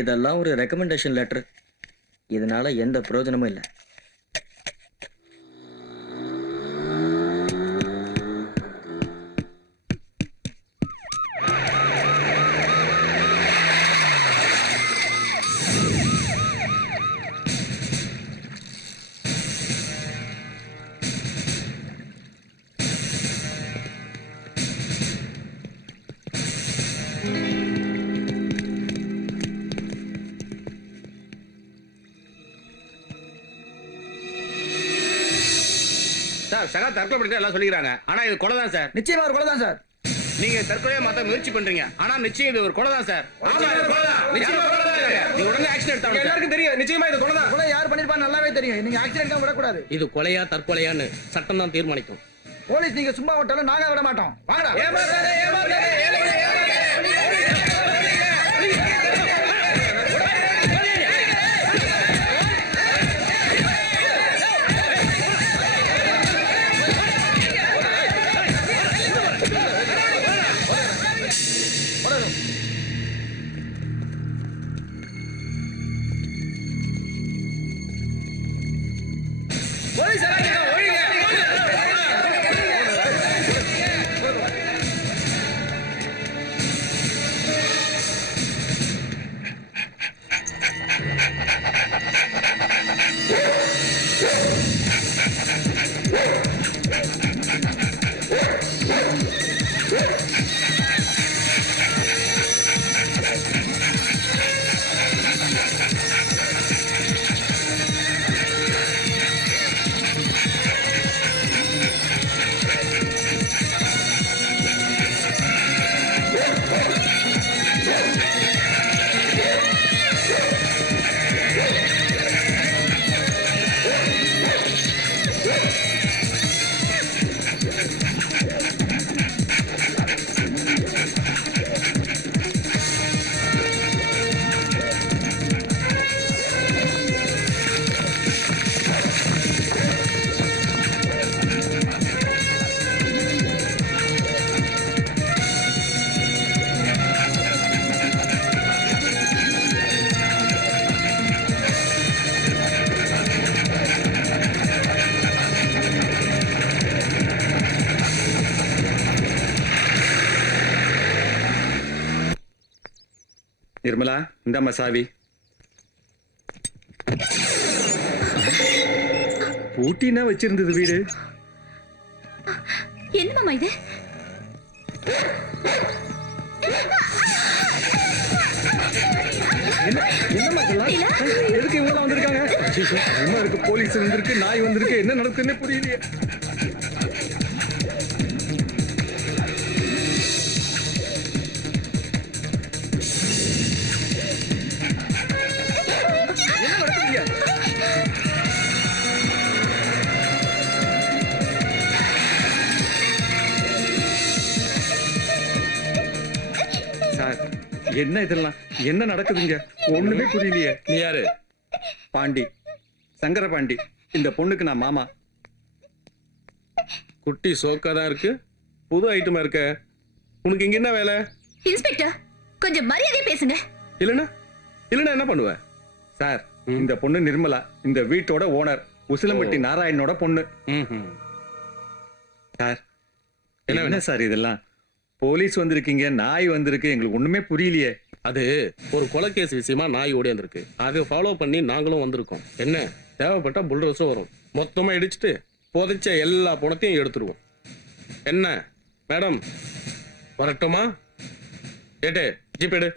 இதெல்லாம் ஒரு recommendation letter. இதனால எந்த பிரயோஜனமும் இல்லை. சார் சகா தற்கொலை பண்ணிட்டு எல்லாம் சொல்லிக்கிறாங்க. ஆனா இது கொலை தான் சார். நிச்சயமா ஒரு கொலை தான் சார். நீங்க தற்கொலையை மாத்த முயற்சி பண்றீங்க. ஆனா நிச்சயம் இது ஒரு கொலை தான் சார். ஆமா இது கொலை தான். நிச்சயமா கொலை தான். நீ உடனே ஆக்ஷன் எடுத்தாங்க. எல்லாருக்கும் தெரியும் நிச்சயமா இது கொலை தான். கொலை யார் பண்ணிருப்பான்னு நல்லாவே தெரியும். நீங்க ஆக்சிடென்ட்டா விட கூடாது. இது கொலையா தற்கொலையான்னு சட்டம் தான் தீர்மானிக்கும். போலீஸ் நீங்க சும்மா விட்டாலும் நாங்க விட மாட்டோம். வாங்கடா. நிர்மலா, இந்தாம்மா சாவி. பூட்டினா வச்சிருந்தது வீடு. என்ன மாமா இது? என்னம்மா இதெல்லாம்? எதுக்கு இவங்க வந்திருக்காங்க? என்ன இருக்கு? போலீஸ் வந்திருக்கு, நாய் வந்திருக்கு, என்ன நடக்குதுன்னு புரியலையே. என்ன இதெல்லாம்? என்ன நடக்குதுங்க? ஒண்ணுமே புரியலையே. நீ யாரு? பாண்டி, சங்கர பாண்டி. இந்த பொண்ணுக்கு நான் மாமா. குட்டி சோக்காதான் இருக்கு, புது ஐட்டமா இருக்க. உனக்கு இங்க என்ன வேலை? இன்ஸ்பெக்டர், கொஞ்சம் மரியாதை பேசுங்க. இல்லனா என்ன பண்ணுவ? சார், இந்த பொண்ணு நிர்மலா, இந்த வீட்டோட ஓனர், உசிலம்பட்டி நாராயணனோட பொண்ணு. சார், என்ன சார் இதெல்லாம்? போலீஸ் வந்திருக்கீங்க, நாய் வந்திருக்கு, எங்களுக்கு ஒண்ணுமே புரியலையே. அது ஒரு கொலைகேஸ் விஷயமா நாய் ஓடி வந்திருக்கு. அதை ஃபாலோ பண்ணி நாங்களும் வந்திருக்கோம். என்ன தேவைப்பட்டா புல்டோசரும் வரும். மொத்தமா இடிச்சுட்டு புதைச்ச எல்லா பணத்தையும் எடுத்துருவோம். என்ன மேடம், வரட்டுமா? ஏட்டே ஜிபேடு.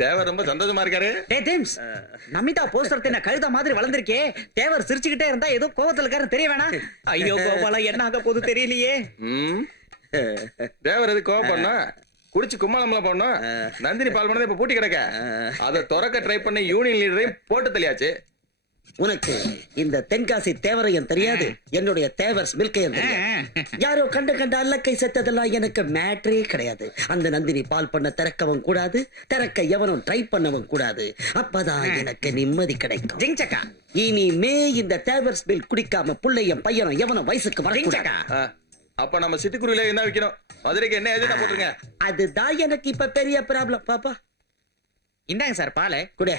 தேவர் ரொம்ப சந்தோஷமா இருக்காரு. நமிதா போஸ்டர் தின்ன கழுத மாதிரி வளர்ந்திருக்கே. தேவர் சிரிச்சுக்கிட்டே இருந்தா ஏதோ கோவத்துல இருக்காரு தெரிய வேணா. ஐயோ கோபாலா, என்ன ஆக போது தெரியலையே. தேவர் எது கோவப்படனா? குடிச்சு கும்மாளம்லாம் பண்ணோம். நந்தினி பால் பண்ணதை இப்ப பூட்டி கிடக்க. அதை திறக்க ட்ரை பண்ண யூனியன் லீடரையும் போட்டு தள்ளியாச்சு. உனக்கு இந்த தென்காசி தேவரையும் தெரியாது, என்னுடைய தேவர்ஸ் மில்கையும் தெரியாது. யாரோ கண்ட அல்லக்கை செத்ததெல்லாம் எனக்கு மேட்ரே கிடையாது. அந்த நந்தினி பால் பண்ண திறக்கவும் கூடாது, திறக்க எவனும் ட்ரை பண்ணவும் கூடாது. அப்பதான் எனக்கு நிம்மதி கிடைக்கும். ஜிங்சக்கா, இனிமே இந்த தேவர்ஸ் மில் குடிக்காம புள்ளையும் பையனும் எவனும் வயசுக்கு வரக்கூடாது. அப்ப நம்ம சிட்டுக்குருவில என்ன வைக்கணும்? மதுரைக்கு என்ன எதுனா போட்டுருங்க. அதுதான் எனக்கு இப்ப பெரிய ப்ராப்ளம். பாப்பா இந்தாங்க சார் பால் குடு.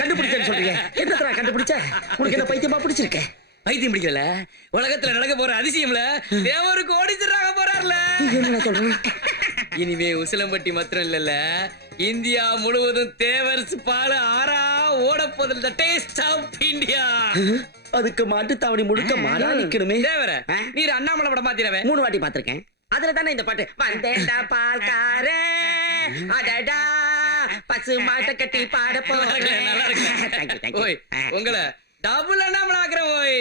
கண்டுபிடிச்சேன்னு சொல்றீங்க, என்னத்தரா கண்டுபிடிச்ச? உனக்கு என்ன பைத்தியமா பிடிச்சிருக்க? பைத்தியம் பிடிக்கல, உலகத்துல நடக்க போற அதிசயம்ல தேவருக்கு ஓடிச்சிடறாங்க போறாருல. என்ன சொல்றேன்? இனிமே உசிலம்பட்டி மாத்திரம் இல்லல்ல, இந்தியா முழுவதும் தேவர்ஸ் பால் ஆறா ஓட போதில் டேஸ்ட் ஆஃப் இந்தியா. அதுக்கு மாட்டு தாவணி முழுக்க மாறா நிக்கணுமே. தேவர நீர் அண்ணாமலை படம் பாத்திரவே 3 வாட்டி பாத்திருக்கேன். அதுல தானே இந்த பாட்டு வந்தேன்டா பால்காரே அடடா பசு மாட்ட கட்டி பாட போறேன். Thank you, thank you. ஓய் உங்களை டபுள் அண்ணாமலை ஆக்குறேன். ஓய்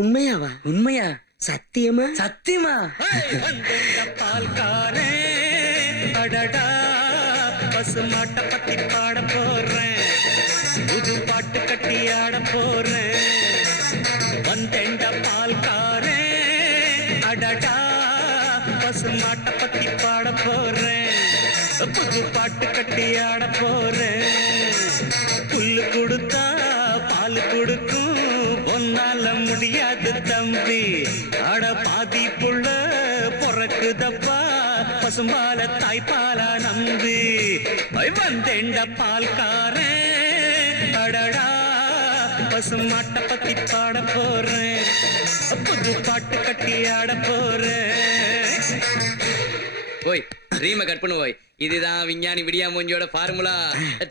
உண்மையாவா? உண்மையா? சத்தியமா? சத்தியமா? பால்காரே அடடா பசு மாட்ட பத்தி பாட போறேன், புது பாட்டு கட்டி ஆட போறேன். வந்தேன்டா பால்காரே அடடா பசு மாட்ட பத்தி பாட போறேன், புது பாட்டு கட்டி ஆட போறேன். புல்லு கொடுத்தா பால் கொடுக்கும், ஒன்னால முடியாது தம்பி. அட பாதி புள்ள பொறக்குதப்பா, பசும்பால தாய்ப்பாலா நம்பி. வந்தேண்ட பால்காரன் அடடா பசு மாட்ட பத்தி பாட போறேன், புது பாட்டு கட்டி ஆட போறேன். ஓய் ரீம கட் பண்ணு. ஓய் இதுதான் விஞ்ஞானி விடியா மூஞ்சியோட ஃபார்முலா.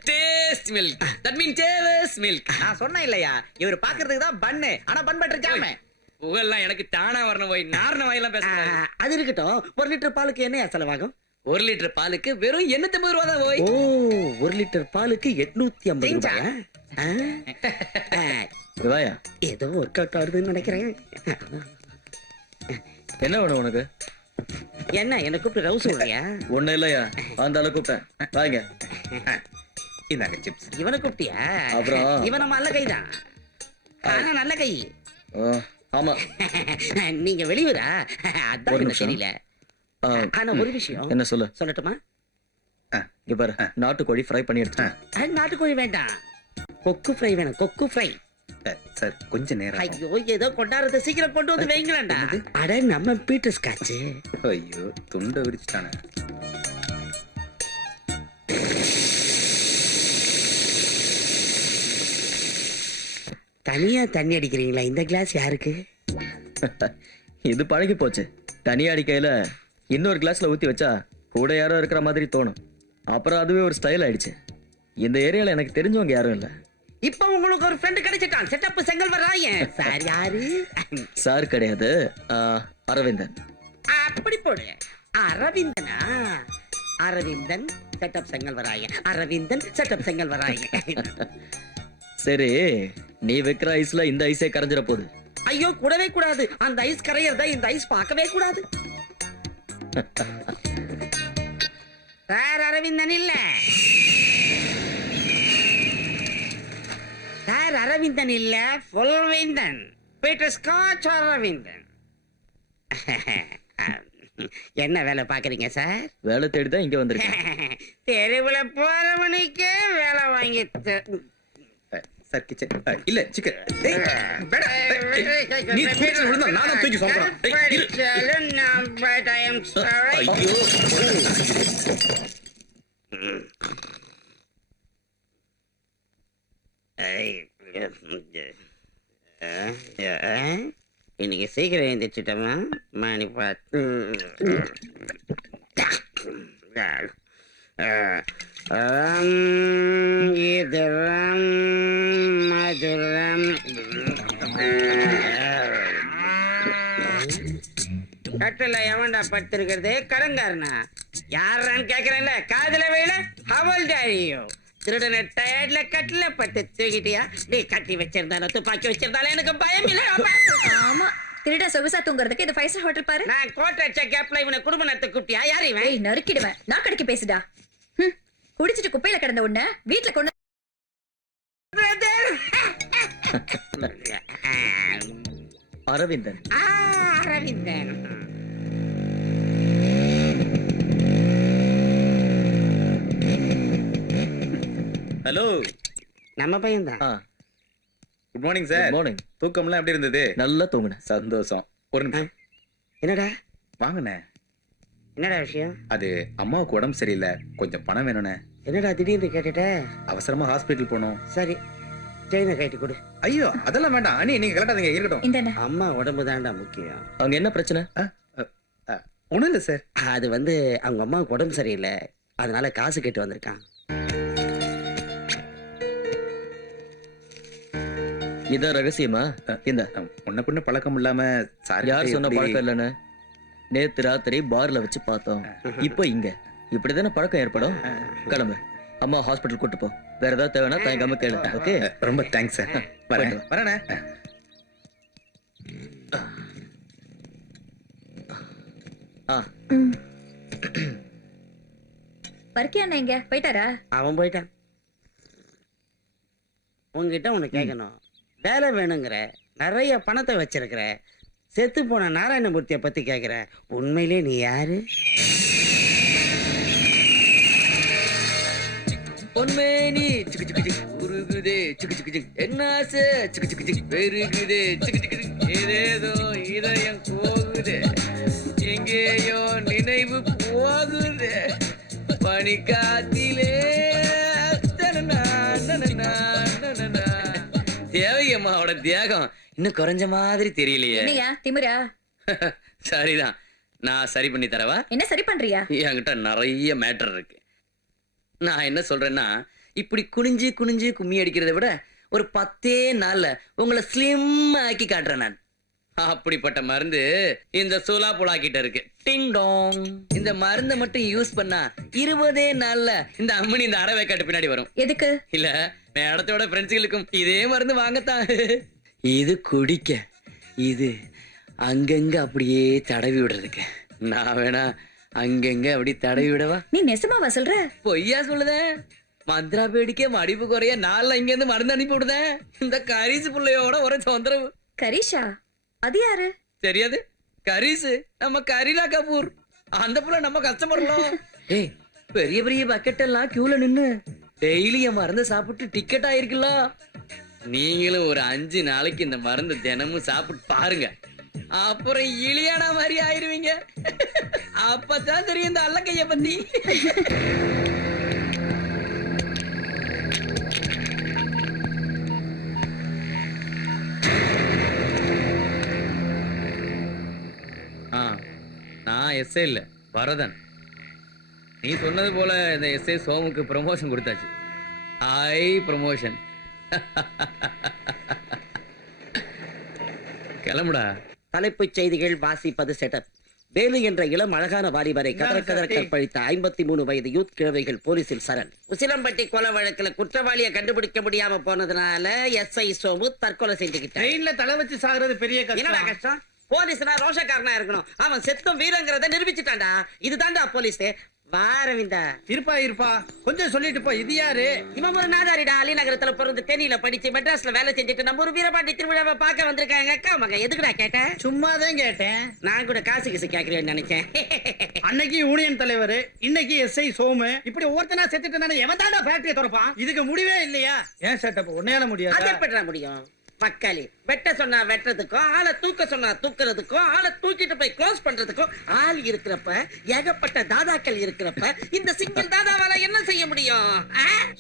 டேஸ்ட் மில்க், தட் மீன் தேவர்ஸ் மில்க். நான் சொன்னேன் இல்லையா, இவர் பாக்குறதுக்கு தான் பண்ணு, ஆனா பன் பட்டர் ஜாம். புகழ்லாம் எனக்கு தானா வரணும். போய் நார்ன வாயெல்லாம் பேசுறேன். அது இருக்கட்டும். 1 லிட்டர் பாலுக்கு என்ன செலவாகும்? 1 லிட்டர் பாலுக்கு வெறும் 850 ரூபா தான். போய் ஓ, 1 லிட்டர் பாலுக்கு 850 ரூபாயா? ரூபாயா? ஏதோ ஒர்க் அவுட் ஆகுதுன்னு நினைக்கிறேன். என்ன வேணும் உனக்கு? என்ன என்ன கூப்பிட்டு ரவுஸ் சொல்றியா? ஒண்ணு இல்லையா, அந்த அளவு கூப்பிட்டேன். வாங்க இந்தாங்க சிப்ஸ். இவனை கூப்பிட்டியா? அப்புறம்? இவன் நம்ம நல்ல கைதான், ஆனா நல்ல கை. ஆமா. நீங்க வெளியூரா? அதான் ஒரு எனக்கு நிமிஷம். தெரியல. ஆனா ஒரு விஷயம் என்ன சொல்லு. சொல்லட்டுமா? இங்க பாரு, நாட்டுக்கோழி ஃப்ரை பண்ணி எடுத்துட்டேன். நாட்டுக்கோழி வேண்டாம், கொக்கு ஃப்ரை வேணும். கொக்கு ஃப்ரை. சார் கொஞ்சம் நேரம். ஐயோ, ஏதோ கொண்டாடுறத சீக்கிரம் கொண்டு வந்து வைங்களேன்டா. அட நம்ம பீட்டர் ஸ்காட்ச். ஐயோ துண்டை விரிச்சுட்டானே. தனியா தண்ணி அடிக்கிறீங்களா? இந்த கிளாஸ் யாருக்கு? இது பழகி போச்சு. தனி அடிக்கையில இன்னொரு கிளாஸ்ல ஊத்தி வச்சா கூட யாரோ இருக்கிற மாதிரி தோணும். அப்புறம் அதுவே ஒரு ஸ்டைல் ஆயிடுச்சு. இந்த ஏரியால எனக்கு தெரிஞ்சவங்க யாரும் இல்ல. இப்ப உங்களுக்கு ஒரு ஃப்ரெண்ட் கிடைச்சிட்டான், செட்டப் செங்கல்வராயன். சார் யாரு? சார் கிடையாது, அரவிந்தன். அப்படி போடு. அரவிந்தனா? Aravindan setup Sengalvarayan, Aravindan setup Sengalvarayan. சரி, நீ வைக்கிற ஐஸ்ல இந்த ஐஸே கரைஞ்சிட போகுது. ஐயோ, கூடவே கூடாது. அந்த ஐஸ் கரையறத இந்த ஐஸ் பார்க்கவே கூடாது. சார் அரவிந்தன் இல்ல, சார் அரவிந்தன் இல்ல, புல்வேந்தன், பீட்டர் ஸ்காட்ச் அரவிந்தன். என்ன வேலை பாக்குறீங்க சார்? வேலை தேடிதான் இங்க வந்திருக்கேன். தெருவுல போறவனுக்கே வேலை வாங்கிட்டு. சார் கிச்சன் இல்ல சிக்கன். நீ தூக்கி விழுந்தா நானும் தூக்கி சொல்றேன். ஐயோ இன்னைக்கு சீக்கிரம் எழுந்திரிச்சிட்டோமா? மணி பார்த்து இதுரம் மதுரம். கட்டில எவன்டா படுத்திருக்கிறது? கடங்காரனா? யாரான்னு கேக்குறேன்ல, காதுல வேல. ஹவல்தாரியோ திருடன டயர்ட்ல கட்டில பட்டு தூக்கிட்டியா? நீ கட்டி வச்சிருந்தாலும் துப்பாக்கி வச்சிருந்தாலும் எனக்கு பயம் இல்ல. ஆமா திருட சொகுசா தூங்குறதுக்கு இது 5 ஸ்டார் ஹோட்டல் பாரு. நான் கோட் அடிச்ச கேப்ல இவனை குடும்ப நடத்த கூப்பிட்டியா? யார் இவன்? ஏய் நறுக்கிடுவேன். நான் கடைக்கு பேசுடா. குடிச்சிட்டு குப்பையில கிடந்த உன்னை வீட்ல கொண்டு அரவிந்தன். அரவிந்தன். ஹலோ, நம்ம பையன்தான். Good morning sir. மார்னிங். தூக்கம்லாம் எப்படி இருந்தது? நல்லா தூங்குனேன். சந்தோஷம். ஒரு நிமிஷம் என்னடா வாங்கண்ணே. என்னடா விஷயம்? அது அம்மாவுக்கு உடம்பு சரியில்லை, கொஞ்சம் பணம் வேணும்ண்ணே. என்னடா திடீர்னு கேட்டுட்ட? அவசரமா ஹாஸ்பிட்டல் போகணும். சரி, செயினை கைட்டு கொடு. ஐயோ அதெல்லாம் வேண்டாம் அண்ணி, நீங்க கரெக்டாக இருக்கட்டும். இந்த அம்மா உடம்பு தான்டா முக்கியம். அங்க என்ன பிரச்சனை? ஒண்ணும் இல்லை சார். அது வந்து அவங்க அம்மாவுக்கு உடம்பு சரியில்லை, அதனால காசு கேட்டு வந்திருக்கான். இதான் ரகசியமா? இந்த முன்ன பின்ன பழக்கம் இல்லாம சார் யார் சொன்ன பழக்கம் இல்லைன்னு? நேத்து ராத்திரி பார்ல வச்சு பார்த்தோம். இப்போ இங்க இப்படிதானே பழக்கம் ஏற்படும். கிளம்பு, அம்மா ஹாஸ்பிட்டல் கூட்டு போ. வேற ஏதாவது தேவைன்னா தயங்காம கேளு. ஓகே? ரொம்ப தேங்க்ஸ் சார். வரேன் வரேண்ணே. பர்க்கியா அண்ணா எங்க போயிட்டாரா? அவன் போயிட்டான். உங்ககிட்ட ஒண்ணு கேட்கணும். வேலை வேணுங்கிற, நிறைய பணத்தை வச்சிருக்கிற, செத்து போன நாராயணமூர்த்திய பத்தி கேக்குற. உண்மையிலே நீ யாரு? பொன்மேனி சிக்கு சிக்கு சிக்கு உருகுதே சிக்கு சிக்கு சிக்கு என்ன ஆசை சிக்கு சிக்கு சிக்கு பெருகுதே சிக்கு சிக்கு சிக்கு ஏதேதோ இதயம் போகுதே எங்கேயோ நினைவு போகுதே பனிக்காத்திலே தேவையம்மாவோட தியாகம் இன்னும் குறைஞ்ச மாதிரி தெரியலையே. என்னையா திமிரா? சரிதான், நான் சரி பண்ணி தரவா? என்ன சரி பண்றியா? என்கிட்ட நிறைய மேட்டர் இருக்கு. நான் என்ன சொல்றேன்னா, இப்படி குனிஞ்சு குனிஞ்சு கும்மி அடிக்கிறதை விட ஒரு 10 நாள்ல உங்களை ஸ்லிம் ஆக்கி காட்டுறேன் நான். அப்படிப்பட்ட மருந்து இந்த சோலா புலா கிட்ட இருக்கு. டிங் டாங். இந்த மருந்தை மட்டும் யூஸ் பண்ணா 20 நாள்ல இந்த அம்மனி இந்த அறவை காட்டு பின்னாடி வரும். எதுக்கு? இல்ல, மேடத்தோட ஃப்ரெண்ட்ஸுகளுக்கும் இதே மருந்து வாங்கத்தான். இது குடிக்க, இது அங்கங்க அப்படியே தடவி விடுறதுக்கு. நான் வேணா அங்கங்க அப்படி தடவி விடவா? நீ நெசமாவா சொல்ற? பொய்யா சொல்லுதேன். மந்திரா பேடிக்க மடிப்பு குறைய நாள்ல இங்க இருந்து மருந்து அனுப்பி விடுதேன். இந்த கரிசு பிள்ளையோட ஒரு தொந்தரவு. கரீஷா? அது யாரு? தெரியாது. கரிசு நம்ம கரீனா கபூர். அந்த புள்ள நம்ம கஸ்டமர்லாம். ஏய், பெரிய பெரிய பக்கெட் எல்லாம் கியூல நின்னு டெய்லி என் மருந்து சாப்பிட்டு டிக்கெட் ஆயிருக்குல்ல. நீங்களும் ஒரு 5 நாளைக்கு இந்த மருந்து தினமும் சாப்பிட்டு பாருங்க. அப்புறம் இலியானா மாதிரி ஆயிருவீங்க. அப்பதான் தெரியும் இந்த அல்லக்கைய பத்தி. நான் எஸ்ஐ இல்ல, வரதன். நீ சொன்னது போல இந்த எஸ்ஐ சோமுக்கு ப்ரமோஷன் கொடுத்தாச்சு. High promotion. கிளம்புடா. தலைப்புச் செய்திகள் வாசிப்பது செட்டப். வேலு என்ற இளம் அழகான வாலிபரை கதற கற்பழித்த 53 வயது யூத் கிழவைகள் போலீசில் சரண். உசிலம்பட்டி கொலை வழக்குல குற்றவாளியை கண்டுபிடிக்க முடியாம போனதுனால எஸ்ஐ சோமு தற்கொலை செஞ்சுக்கிட்டான். ட்ரெயின்ல தலை வச்சு சாகுறது பெரிய என்னடா கஷ்டம்? போலீஸ்னா ரோஷக்காரனா இருக்கணும். அவன் செத்தும் வீரங்கிறத நிரூபிச்சுட்டான்டா. இதுதான்டா போலீஸ். வாரவிந்தா இருப்பா கொஞ்சம் சொல்லிட்டு போ. இது யாரு? இவன் ஒரு நாதாரிடா. அலிநகரத்துல பிறந்து தேனியில படிச்சு மெட்ராஸ்ல வேலை செஞ்சுட்டு நம்ம ஒரு வீரபாண்டி திருவிழாவை பார்க்க வந்திருக்காங்க. அக்கா மகன் எதுக்குடா கேட்டேன்? சும்மாதான் கேட்டேன். நான் கூட காசு கிசு கேக்குறேன்னு நினைச்சேன். அன்னைக்கு யூனியன் தலைவர், இன்னைக்கு எஸ்ஐ சோமு. இப்படி ஒவ்வொருத்தனா செத்துட்டு தானே எவன் தானே ஃபேக்டரியை திறப்பான்? இதுக்கு முடிவே இல்லையா? ஏன் செட்டப் உன்னையால அது முடியாது? எப்படிடா முடியும்? பக்காளி வெட்ட சொன்னா வெட்டுறதுக்கும், ஆளை தூக்க சொன்னா தூக்குறதுக்கும், ஆளை தூக்கிட்டு போய் க்ளோஸ் பண்றதுக்கும் ஆள் இருக்கிறப்ப, ஏகப்பட்ட தாதாக்கள் இருக்கிறப்ப இந்த சிங்கிள் தாதாவால என்ன செய்ய முடியும்?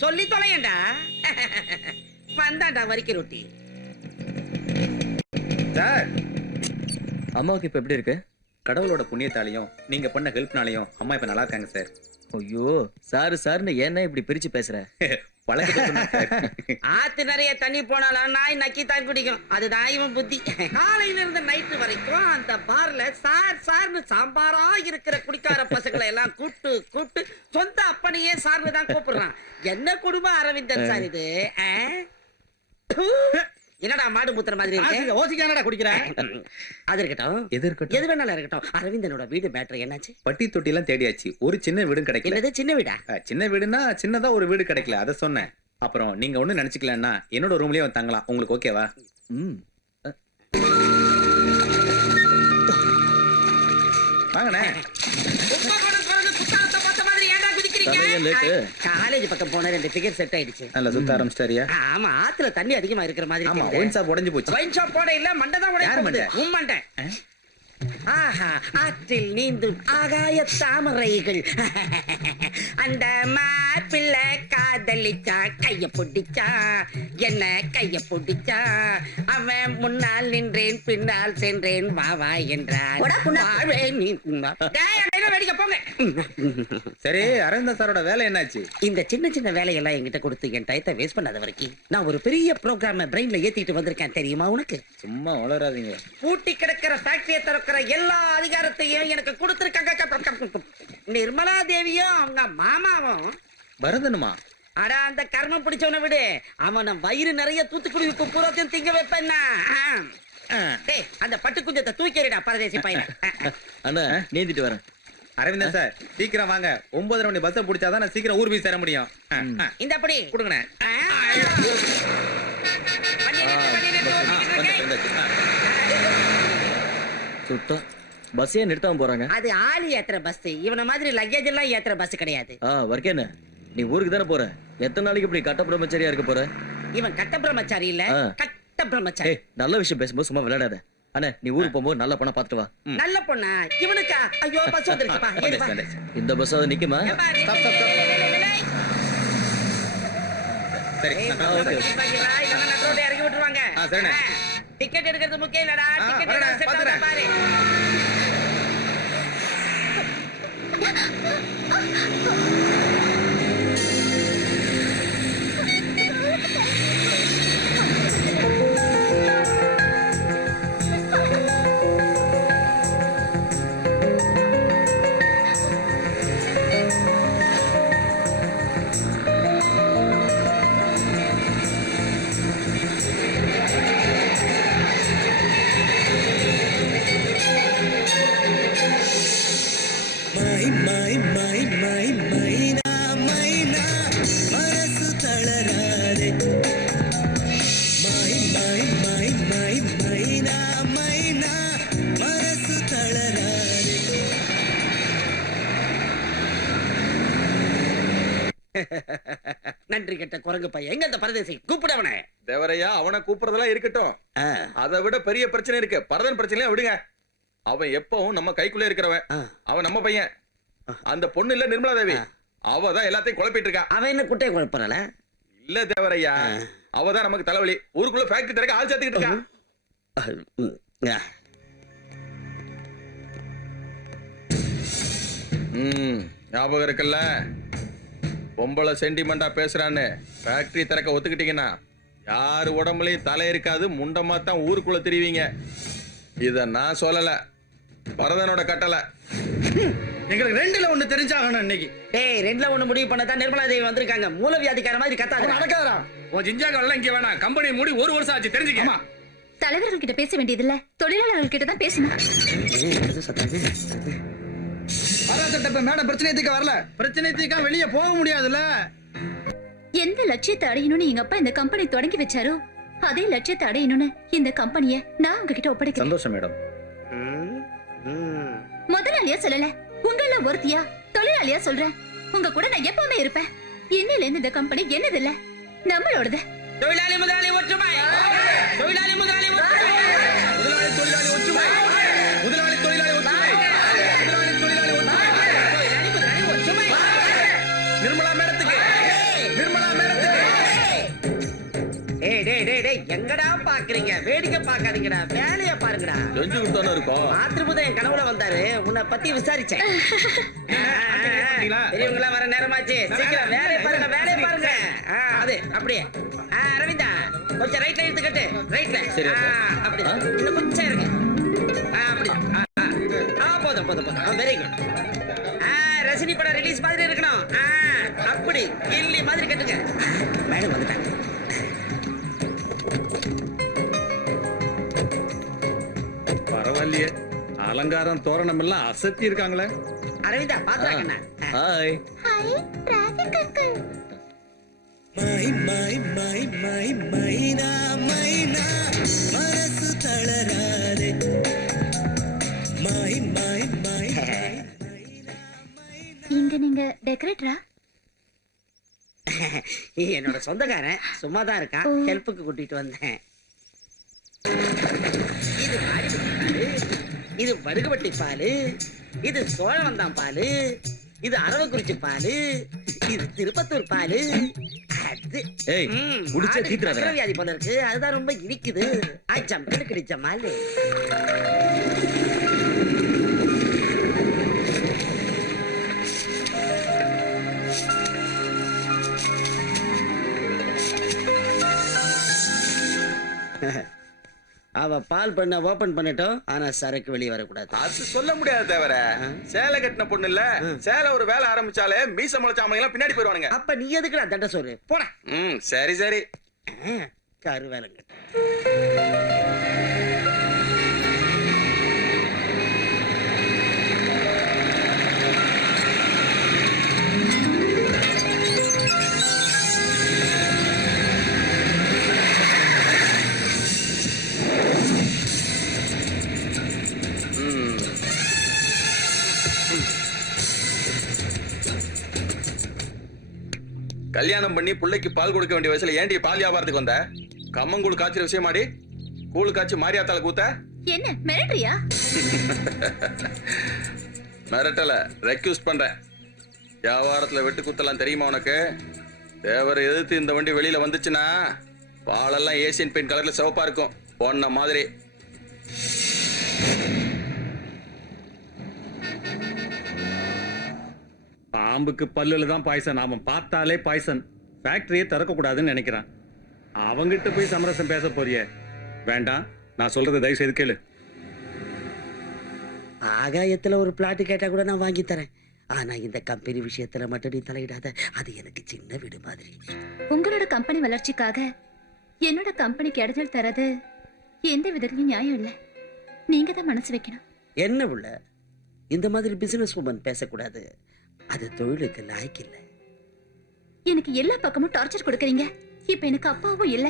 சொல்லி தொலையண்டா. வந்தாண்டா வரிக்கை ரொட்டி. சார், அம்மாவுக்கு இப்ப எப்படி இருக்கு? கடவுளோட புண்ணியத்தாலையும் நீங்க பண்ண ஹெல்ப்னாலையும் அம்மா இப்ப நல்லா இருக்காங்க சார். ஐயோ, சாருன்னு ஏன்னா இப்படி பிரிச்சு பேசுற? ஆத்து நிறைய தண்ணி போனாலும் நாய் நக்கி தான் குடிக்கும். அதுதான் இவன் புத்தி. காலையில இருந்து நைட்டு வரைக்கும் அந்த பார்ல சார்னு சாம்பாரா இருக்கிற குடிக்கார பசங்களை எல்லாம் கூட்டு சொந்த அப்பனையே சார்னு தான் கூப்பிடுறான். என்ன குடும்பம் அரவிந்தன் சார் இது? என்னடா மாடு முத்துற மாதிரி இருக்கு? ஓசிக்கானடா குடிக்கிற? அது இருக்கட்டும், எது இருக்கட்டும்? எது வேணாலும் இருக்கட்டும். அரவிந்தனோட வீடு மேட்டர் என்னாச்சு? பட்டி தொட்டி எல்லாம் தேடியாச்சு, ஒரு சின்ன வீடும் கிடைக்கல. என்னது சின்ன வீடா? சின்ன வீடுனா சின்னதா ஒரு வீடு கிடைக்கல, அத சொன்னேன். அப்புறம் நீங்க ஒண்ணு நினைச்சுக்கலன்னா என்னோட ரூம்லயே வந்து தங்கலாம், உங்களுக்கு ஓகேவா? வாங்கண்ணே. காலேஜ் பக்கம் போன 2 ஃபிகர் செட் ஆயிடுச்சு. நல்லா சுத்த ஆரம்பிச்சிட்டாரியா? ஆமா, ஆத்துல தண்ணி அதிகமா இருக்கிற மாதிரி ஆமா, தெரியுது. ஒயின் ஷாப் உடைஞ்சு போச்சு. வைன் ஷாப் போட இல்ல, மண்டை தான் உடைய யார் போகுது. மண்டை? உன் மண்டை. ஆஹா, ஆற்றில் நீந்தும் ஆகாய தாமரைகள். அந்த மாப்பிள்ளை காதலிச்சா, கைய பிடிச்சா, என்ன கைய பிடிச்சா. அவன் முன்னால் நின்றேன், பின்னால் சென்றேன், வா வா என்றார். வாழே நீ. டேய், அங்க என்ன வேடிக்கை போங்க. சரி, அரவிந்தா சாரோட வேலை என்னாச்சு? இந்த சின்ன சின்ன வேலையெல்லாம் என்கிட்ட கொடுத்து என் டயத்தை வேஸ்ட் பண்ணாத வரைக்கும் நான் ஒரு பெரிய ப்ரோக்ராம பிரெயின்ல ஏத்திட்டு வந்திருக்கேன், தெரியுமா உனக்கு? சும்மா வளராதீங்க. பூட்டி கிடக்கிற ஃபேக்டரியை திறக்கிற எல்லா அதிகாரத்தையும் எனக்கு கொடுத்திருக்காங்க. நிர்மலா தேவியும் அவங்க மாமாவும். பரதனுமா? அட, அந்த கர்மம் பிடிச்சவனை விடு. அவன வயிறு நிறைய தூத்துக்குடி உப்பு பூராத்தையும் திங்க வைப்பேன்னா. டேய், அந்த பட்டு குஞ்சத்தை தூக்கிடுடா பரதேசி பையன். அண்ணா, நீந்திட்டு வரேன். அரவிந்தா சார், சீக்கிரம் வாங்க. 9:30 மணி பஸ் பிடிச்சாதான் நான் சீக்கிரம் ஊர் போய் சேர முடியும். இந்த அப்படி கொடுங்கண்ணே. சுத்தம் பஸ்ஸே நிறுத்தாம போறாங்க. அது ஆளு ஏத்துற பஸ், இவன மாதிரி லக்கேஜ் எல்லாம் ஏத்துற பஸ் கிடையாது. வர்க்கேன்னு நீ ஊருக்கு தானே போற? எத்தனை நாளைக்கு இப்படி கட்ட பிரம்மச்சரியா இருக்க போற? இவன் கட்ட பிரம்மச்சாரி இல்ல, கட்ட பிரம்மச்சாரி. நல்ல விஷயம் பேசும்போது சும்மா விளையாடாத. அண்ணா, நீ ஊருக்கு போகும்போது நல்ல பணம் பாத்துட்டு வா. நல்ல பொண்ணா இவனுக்கா? ஐயோ, பஸ் வந்துருச்சுப்பா. ஏறு வா. இந்த பஸ் அது நிக்குமா? சரி, இறக்கி விட்டுருவாங்க. சரிண்ணே. டிக்கெட் எடுக்கிறது முக்கியம் இல்லடா. டிக்கெட் வரேண்ணே, எடுக்கிறது பாத்துறேன். பாரு. நன்றி கெட்ட குரங்கு பையன். எங்க அந்த பரதேசி? கூப்பிடவனே. தேவரையா, அவனை கூப்பிடுறதெல்லாம் இருக்கட்டும். அதை விட பெரிய பிரச்சனை இருக்கு. பரதன் பிரச்சனையா விடுங்க. அவன் எப்பவும் நம்ம கைக்குள்ளே இருக்கிறவன். அவன் நம்ம பையன். அந்த பொண்ணு இல்ல நிர்மலா தேவி, அவதான் எல்லாத்தையும் குழப்பிட்டு இருக்கா. அவன் என்ன குட்டையை குழப்பறல? இல்ல தேவரையா, அவதான் நமக்கு தலைவலி. ஊருக்குள்ள ஃபேக்டரி திறக்க ஆள் சேர்த்துக்கிட்டு இருக்கா. ஞாபகம் இருக்குல்ல, பொம்பளை சென்டிமெண்டா பேசுறான்னு ஃபேக்டரி திறக்க ஒத்துக்கிட்டீங்கன்னா யாரு உடம்புலயும் தலை இருக்காது, முண்டமா தான் ஊருக்குள்ள திரிவீங்க. இத நான் சொல்லல, பரதனோட கட்டளை. எங்களுக்கு 2ல 1 தெரிஞ்சாகணும் இன்னைக்கு. டேய், 2ல 1 முடிவு பண்ணதான் நிர்மலா தேவி வந்திருக்காங்க. மூலவியாதிக்கார மாதிரி கத்தாத. நடக்காதடா. உன் ஜிஞ்சாங்க இங்க வேணாம். கம்பெனி மூடி 1 வருஷம் ஆச்சு, தெரிஞ்சுக்க. தலைவர்கள் கிட்ட பேச வேண்டியதில்ல, தொழிலாளர்கள் கிட்ட தான் பேசணும். மேடம் பிரச்சனை தீர்க்க வரல. பிரச்சனை தீர்க்க வெளியே போக முடியாதுல்ல. எந்த லட்சியத்தை அடையணும்னு எங்க அப்பா இந்த கம்பெனி தொடங்கி வச்சாரோ அதே லட்சியத்தை அடையணும்னு இந்த கம்பெனியை நான் உங்ககிட்ட ஒப்படைக்கிறேன். சந்தோஷம் மேடம். முதலாளியா சொல்லல, உங்கள ஒருத்தியா தொழிலாளியா சொல்றேன். உங்க கூட நான் எப்பவுமே இருப்பேன். இன்னையில இருந்து இந்த கம்பெனி என்னது இல்ல, நம்மளோடது. தொழிலாளி முதலாளி ஒற்றுமை. தொழிலாளி முதலாளி ஒற்றுமை. முதலாளி தொழிலாளி ஒற்றுமை. முதலாளி தொழிலாளி ஒற்றுமை. முதலாளி தொழிலாளி ஒற்றுமை. தொழிலாளி முதலாளி ஒற்றுமை. நிர்மலா மேடத்துக்கு, நிர்மலா மேடத்துக்கு. டேய் டேய் டேய் டேய், எங்கடா பாக்குறீங்க? வேடிக்கை பார்க்காதீங்கடா, வேலைய பாருங்கடா. செஞ்சுக்கிட்டு தானே இருக்கோம். ராத்திரிபுதம் என் கனவுல வந்தாரு, உன்னை பத்தி விசாரிச்சேன். பெரியவங்களா வர நேரமாச்சு, சீக்கிரம் வேலையை பாருங்க, வேலையை பாருங்க. அது அப்படியே. ரவீந்தா, கொஞ்சம் ரைட்ல எடுத்துக்கட்டு. ரைட்ல. அப்படி இன்னும் கொஞ்சம் இருக்கு. அப்படி போதும் போதும் போதும். Very good. ரஜினி படம் ரிலீஸ் மாதிரி இருக்கணும். அப்படி கில்லி மாதிரி கட்டுங்க. மேடம் வந்துட்டாங்க. பரவாயில்லையே, அலங்காரம் தோரணம் எல்லாம் அசத்தி இருக்காங்களே. அரவிந்தா பாத்துறாங்கண்ணா. ஹாய். Hi traffic uncle. இங்க நீங்க டெக்கரேட்டரா? என்னோட சொந்தக்காரன் சும்மா தான் இருக்கான், ஓ. ஹெல்ப்புக்கு கூட்டிட்டு வந்தேன். இது மாடிப்பட்டி பாலு, இது வடுகுபட்டி பாலு, இது சோழவந்தான் பாலு, இது அரவக்குறிச்சி பாலு, இது திருப்பத்தூர் பாலு. அது ஏய், குடிச்சா மாடுக்கு தீத்துறாதடா. சக்கரை வியாதி போல இருக்கு, அதுதான் ரொம்ப இனிக்குது. ஆச்சம் கிடிச்ச மாலு. அவ பால் பண்ண ஓபன் பண்ணட்டும், ஆனா சரக்கு வெளியே வரக்கூடாது. அது சொல்ல முடியாது தவிர சேலை கட்டின பொண்ணு இல்ல, சேலை ஒரு வேலை ஆரம்பிச்சாலே மீச முளைச்சாமலை எல்லாம் பின்னாடி போயிருவானுங்க. அப்ப நீ எதுக்குடா தண்ட சோறு போட. சரி சரி. கரு வேலைங்க. கல்யாணம் பண்ணி பிள்ளைக்கு பால் கொடுக்க வேண்டிய வயசுல ஏன்டி பால் வியாபாரத்துக்கு வந்த? கம்மங்கூழ் காய்ச்சற விஷயமாடி கூழ் காய்ச்சி மாரியாத்தால கூத்த? என்ன மிரட்டறியா? மிரட்டல, ரெக்யூஸ்ட் பண்றேன். வியாபாரத்துல வெட்டு குத்தலாம் தெரியுமா உனக்கு? தேவரை எதிர்த்து இந்த வண்டி வெளியில வந்துச்சுன்னா பாலெல்லாம் ஏசியன் பெயிண்ட் கலர்ல சிவப்பா இருக்கும், பொண்ண மாதிரி. பாம்புக்கு பல்லுல தான் பாய்சன், அவன் பார்த்தாலே பாய்சன். ஃபேக்டரியே திறக்க கூடாதுன்னு நினைக்கிறான். அவங்கிட்ட போய் சமரசம் பேச போறியே? வேண்டாம், நான் சொல்றது தயவு செய்து கேளு. ஆகாயத்துல ஒரு பிளாட் கேட்டா கூட நான் வாங்கி தரேன், ஆனா இந்த கம்பெனி விஷயத்துல மட்டும் நீ தலையிடாத. அது எனக்கு சின்ன வீடு மாதிரி. உங்களோட கம்பெனி வளர்ச்சிக்காக என்னோட கம்பெனிக்கு இடைஞ்சல் தரது எந்த விதத்துலயும் நியாயம் இல்ல. நீங்க தான் மனசு வைக்கணும். என்ன உள்ள இந்த மாதிரி பிசினஸ் உமன் பேசக்கூடாது, அது தொழிலுக்கு லாய்க்கு இல்லை. எனக்கு எல்லா பக்கமும் டார்ச்சர் கொடுக்கறீங்க. இப்ப எனக்கு அப்பாவும் இல்ல.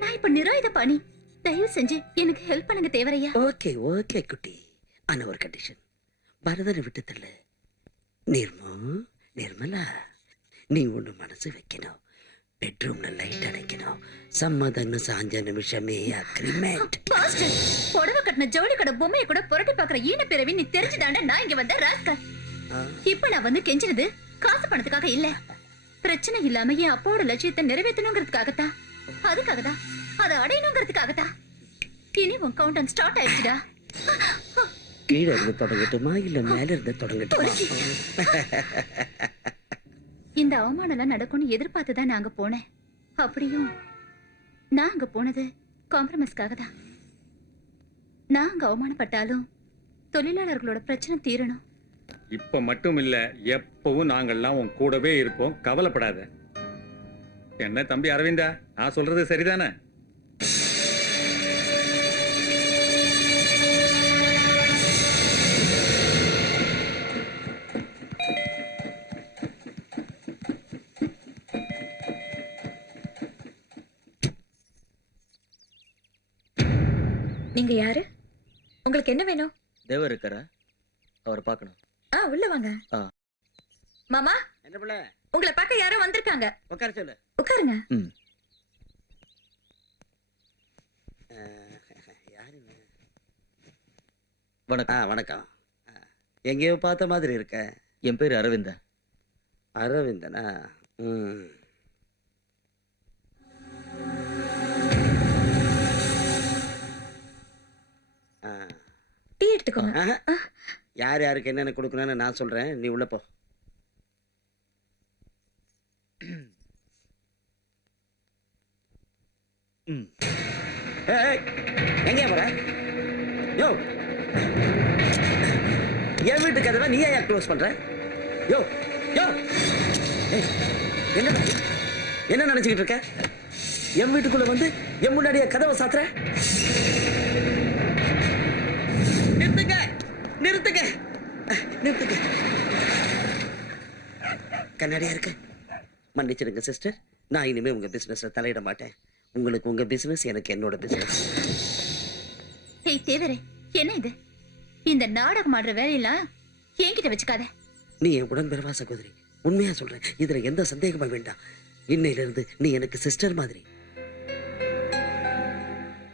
நான் இப்ப நிராயுத பாணி. தயவு செஞ்சு எனக்கு ஹெல்ப் பண்ணுங்க தேவரையா. ஓகே ஓகே குட்டி, ஆனா ஒரு கண்டிஷன். பரதனை விட்டு தள்ள. நிர்மலா, நீ ஒண்ணு மனசு வைக்கணும். பெட்ரூம்ல லைட் அணைக்கணும். சம்மதன்னு சாஞ்ச நிமிஷமே அக்ரிமெண்ட். பாஸ்டர், புடவை கட்டின ஜவுளி கடை பொம்மையை கூட புரட்டி பாக்குற ஈன பிறவி நீ தெரிஞ்சுதாண்டா நான் இங்க வந்த ராஸ்கல். இப்ப நான் வந்து கெஞ்சினது காசு பணத்துக்காக இல்ல. பிரச்சனை இல்லாம என் அப்பாவோட லட்சியத்தை நிறைவேற்றணுங்கிறதுக்காகத்தான். அதுக்காகதான், அதை அடையணுங்கிறதுக்காகத்தான். இனி உன் கவுண்டன் ஸ்டார்ட் ஆயிடுச்சுடா. கீழே இருந்து தொடங்கட்டுமா இல்ல மேல இருந்து தொடங்கட்டுமா? இந்த அவமானம் எல்லாம் நடக்கும்னு எதிர்பார்த்துதான் நான் அங்க போனேன். அப்படியும் நான் அங்க போனது காம்ப்ரமைஸ்க்காக தான். நான் அங்க அவமானப்பட்டாலும் தொழிலாளர்களோட பிரச்சனை தீரணும். இப்ப மட்டும் இல்ல, எப்பவும் நாங்கள்லாம் உன் கூடவே இருப்போம், கவலைப்படாத. என்ன தம்பி அரவிந்தா, நான் சொல்றது சரிதானே? நீங்க யாரு? உங்களுக்கு என்ன வேணும்? தேவர் இருக்காரா? அவரை பார்க்கணும். உள்ள வாங்க. மாமா, என்ன பிள்ளை? உங்களை பார்க்க யாரோ வந்திருக்காங்க. உட்கார சொல்லு. உட்காருங்க. யாருங்க? வணக்கம். வணக்கம். எங்கேயோ பார்த்த மாதிரி இருக்க. என் பேரு அரவிந்தன். அரவிந்தனா? டீ எடுத்துக்கோங்க. யார் யாருக்கு என்னென்ன கொடுக்கணும்னு நான் சொல்றேன், நீ உள்ள போ. எங்கே போற? யோ, என் வீட்டு கதவை நீ ஏன் க்ளோஸ் பண்ற? யோ யோ, என்ன என்ன நினைச்சுக்கிட்டு இருக்க? என் வீட்டுக்குள்ள வந்து என் முன்னாடியே கதவை சாத்துற? கண்ணாடியா இருக்கு. மன்னிச்சிடுங்க சிஸ்டர், நான் இனிமே உங்க பிசினஸ்ல தலையிட மாட்டேன். உங்களுக்கு உங்க பிசினஸ், எனக்கு என்னோட பிசினஸ். ஏய் தேவரே, என்ன இது? இந்த நாடகம் ஆடுற வேலையெல்லாம் என்கிட்ட வச்சுக்காத. நீ என் உடன்பிறவா சகோதரி, உண்மையா சொல்றேன், இதுல எந்த சந்தேகமும் வேண்டாம். இன்னையில இருந்து நீ எனக்கு சிஸ்டர் மாதிரி.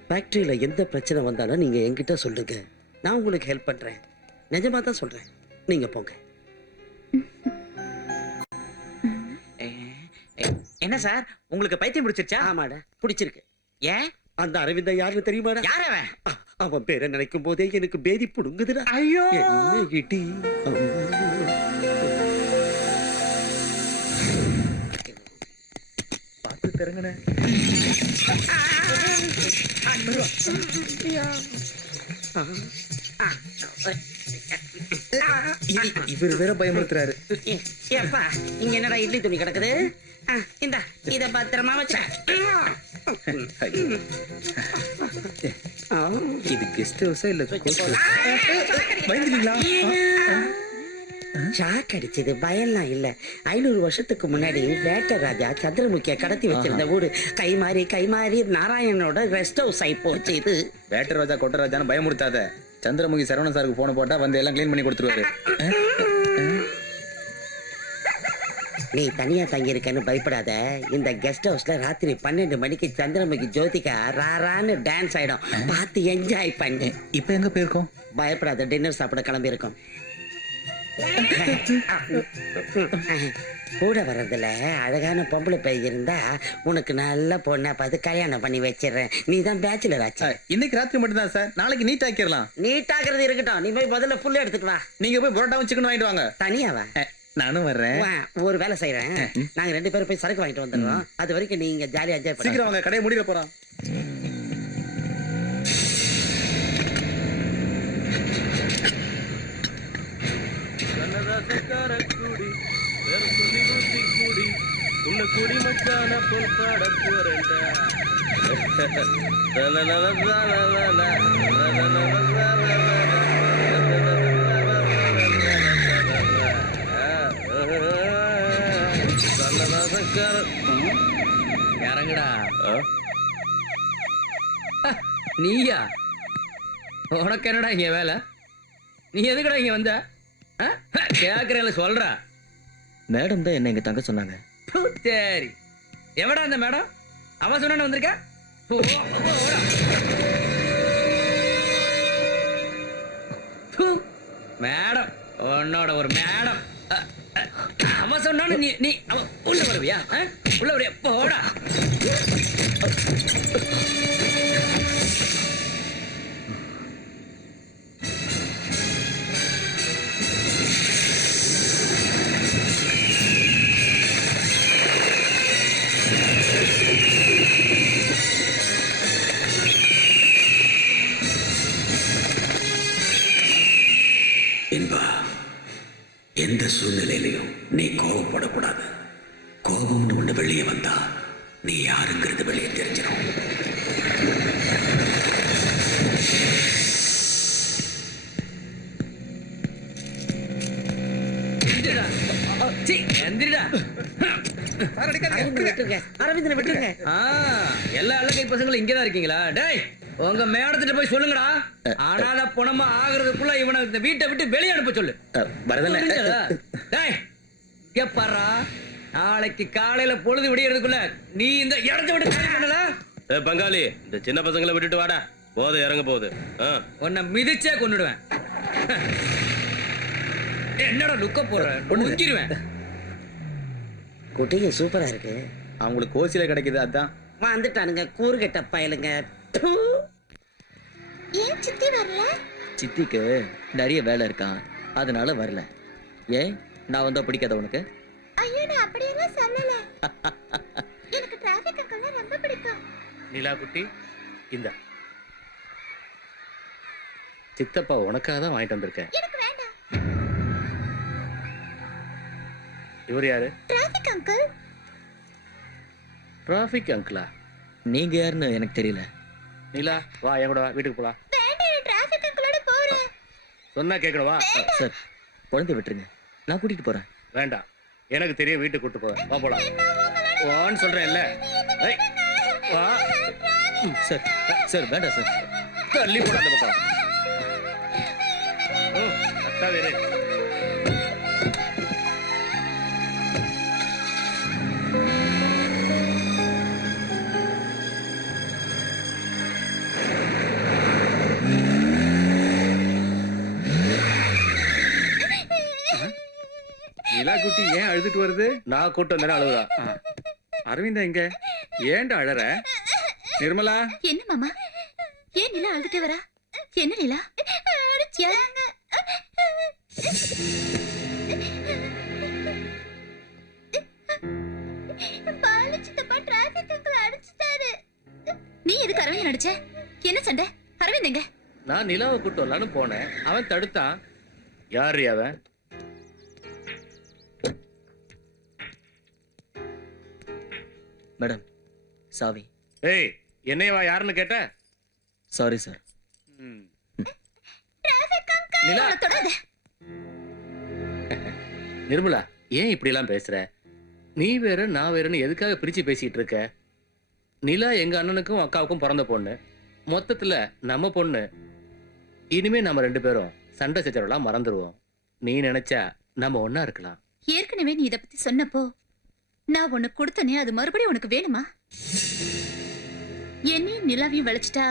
ஃபேக்டரியில எந்த பிரச்சனை வந்தாலும் நீங்க என்கிட்ட சொல்லுங்க, நான் உங்களுக்கு ஹெல்ப் பண்றேன். நிஜமா தான் சொல்றேன், நீங்க போங்க. என்ன சார், உங்களுக்கு பைத்தியம் பிடிச்சிருச்சா? ஆமாடா, பிடிச்சிருக்கு. ஏன்? அந்த அரவிந்தா யாருன்னு தெரியுமாடா? யார் அவன்? அவன் பேரை நினைக்கும் போதே எனக்கு பேதி புடுங்குதுடா. ஐயோ, என்ன கிட்டி? பார்த்து தெரிங்கண்ணே. இவர் வேற பயமுறுத்துறாரு. ஏப்பா, இங்க என்னடா இட்லி துணி கிடக்குது? இந்த இத பத்திரமா வச்ச. இது கெஸ்ட் ஹவுஸா இல்ல பயந்துட்டீங்களா? ஷாக் அடிச்சது, பயம்லாம் இல்ல. 500 வருஷத்துக்கு முன்னாடி வேட்டர் ராஜா சந்திரமுகிய கடத்தி வச்சிருந்த ஊரு கை மாறி நாராயணனோட ரெஸ்ட் ஹவுஸ் ஆகி போச்சு. இது வேட்டர் ராஜா கொட்ட ராஜான்னு பயமுறுத்தாத. சந்திரமுகி சரவணன் சாருக்கு போன போட்டா வந்து எல்லாம் க்ளீன் பண்ணி கொடுத்துருவாரு. நீ தனியா தங்கி இருக்கன்னு பயப்படாத. இந்த கெஸ்ட் ஹவுஸ்ல ராத்திரி 12 மணிக்கு சந்திரமுகி ஜோதிகா ராரான்னு டான்ஸ் ஆயிடும், பார்த்து என்ஜாய் பண்ணு. இப்ப எங்க போயிருக்கோம்? பயப்படாத, டின்னர் சாப்பிட கிளம்பி இருக்கோம். கூட வர்றதுல அழகான பொம்பளை பை இருந்தா உனக்கு நல்ல பொண்ணை பார்த்து கல்யாணம் பண்ணி வச்சிடறேன். நீ தான் பேச்சுலர் ஆச்சு. இன்னைக்கு ராத்திரி மட்டும் தான் சார், நாளைக்கு நீட் ஆக்கிடலாம். நீட்டாகிறது இருக்கட்டும், நீ போய் முதல்ல ஃபுல்லா எடுத்துட்டு வா. நீங்க போய் புரோட்டாவும் சிக்கன் வாங்கிட்டு வாங்க. தனியாவா? நானும் வர்றேன். ஒரு வேலை செய்யறேன், நாங்க 2 பேரும் போய் சரக்கு வாங்கிட்டு வந்துடுறோம். அது வரைக்கும் நீங்க ஜாலியா என்ஜாய் பண்ணி. சீக்கிரம் வாங்க, கடையை முடிக்க போறோம். இறங்குடா. நீயா? உனக்கு என்னடா இங்க வேலை? நீ எதுக்குடா இங்க வந்த? கேக்குறேன்ல, சொல்றா. மேடம் தான் என்ன இங்க தங்க சொன்னாங்க. சரி, எவடா அந்த மேடம்? அவன் சொன்ன வந்திருக்க. மேடம், உன்னோட ஒரு மேடம். அவன் சொன்னாலும் நீ அவன் உள்ள வருவியா? உள்ள வருவியா? போடா. என்பா, எந்த சூழ்நிலையிலையும் நீ கோபப்படக்கூடாது. கோபம்னு ஒண்ணு வெளியே வந்தா நீ யாருங்கிறது வெளியே தெரிஞ்சிடும். எல்லா அழகை பசங்களும் இங்கதான் இருக்கீங்களா? டேய், உங்க மேடத்திட்ட போய் சொல்லுங்கடா, ஆனால பணமா ஆகுறதுக்குள்ள இவனை இந்த வீட்டை விட்டு வெளியே அனுப்ப சொல்லு. டேய், கேப்பாரா, நாளைக்கு காலையில பொழுது விடியறதுக்குள்ள நீ இந்த இடத்தை விட்டு காலி பண்ணல. பங்காளி, இந்த சின்ன பசங்களை விட்டுட்டு வாடா, போதை இறங்க போகுது. உன்னை மிதிச்சே கொன்னுடுவேன். என்னடா லுக்க போற? முடிஞ்சிருவேன். குட்டிங்க சூப்பரா இருக்கு. அவங்களுக்கு கோசில கிடைக்குது, அதான் வந்துட்டானுங்க கூறுகட்ட பயலுங்க. ஏன் சித்தி வரல? சித்திக்கு நிறைய வேலை இருக்கான், அதனால வரல. ஏன், நான் வந்தா பிடிக்காத உனக்கு? ஐயோ, நான் அப்படியெல்லாம் சொல்லல. எனக்கு டிராஃபிக் அங்கிள் ரொம்ப பிடிக்கும். நீலா குட்டி, இந்த சித்தப்பா உனக்காக தான் வாங்கிட்டு வந்திருக்கேன். எனக்கு வேண்டாம். இவர் யாரு? Traffic uncle. டிராஃபிக் அங்கிளா? நீங்க யாருன்னு எனக்கு தெரியல. நீலா, வா என் கூட வா, வீட்டுக்கு போலாம். வேண்டாம், டிராஃபிக் அங்கிளோட போறேன். சொன்னா கேட்கணும், வா. சார், குழந்தை விட்டுருங்க, நான் கூட்டிட்டு போறேன். வேண்டாம், எனக்கு தெரியும், வீட்டுக்கு கூட்டு போவேன். வா போலாம். வான்னு சொல்றேன்ல. ஏய், வா. சார் சார் வேண்டாம் சார். தள்ளி போட அந்த பக்கம். அத்தா வேறு. நிலா குட்டி ஏன் அழுதுட்டு வருது? நான் கூட்டு வந்தேன் அழுகுறா. அரவிந்தா எங்க? ஏன்டா அழற? நிர்மலா, என்ன மாமா, ஏன் நிலா அழுதுட்டு வரா? என்ன நிலா? யாருங்க? நீ எதுக்கு அரவிந்த் நடிச்ச? என்ன சண்டை? அரவிந்த் எங்க? நான் நிலாவை கூட்டு வரலான்னு போனேன், அவன் தடுத்தான். யாரு அவன்? மேடம் சாவி. ஏய், என்னையவா யாருன்னு கேட்ட? Sorry sir. நிலா, அவளை தொடாத. நிர்மலா ஏன் இப்படி எல்லாம் பேசுற? நீ வேற நான் வேறன்னு எதுக்காக பிரிச்சு பேசிட்டு இருக்க? நிலா எங்க அண்ணனுக்கும் அக்காவுக்கும் பிறந்த பொண்ணு, மொத்தத்துல நம்ம பொண்ணு. இனிமே நம்ம 2 பேரும் சண்டை சச்சரவெல்லாம் மறந்துடுவோம். நீ நினைச்சா நம்ம ஒண்ணா இருக்கலாம். ஏற்கனவே நீ இத பத்தி சொன்னப்போ நான் உனக்கு கொடுத்தனே, அது மறுபடியும் உனக்கு வேணுமா? என்னையும் நிலாவையும் விளைச்சிட்டா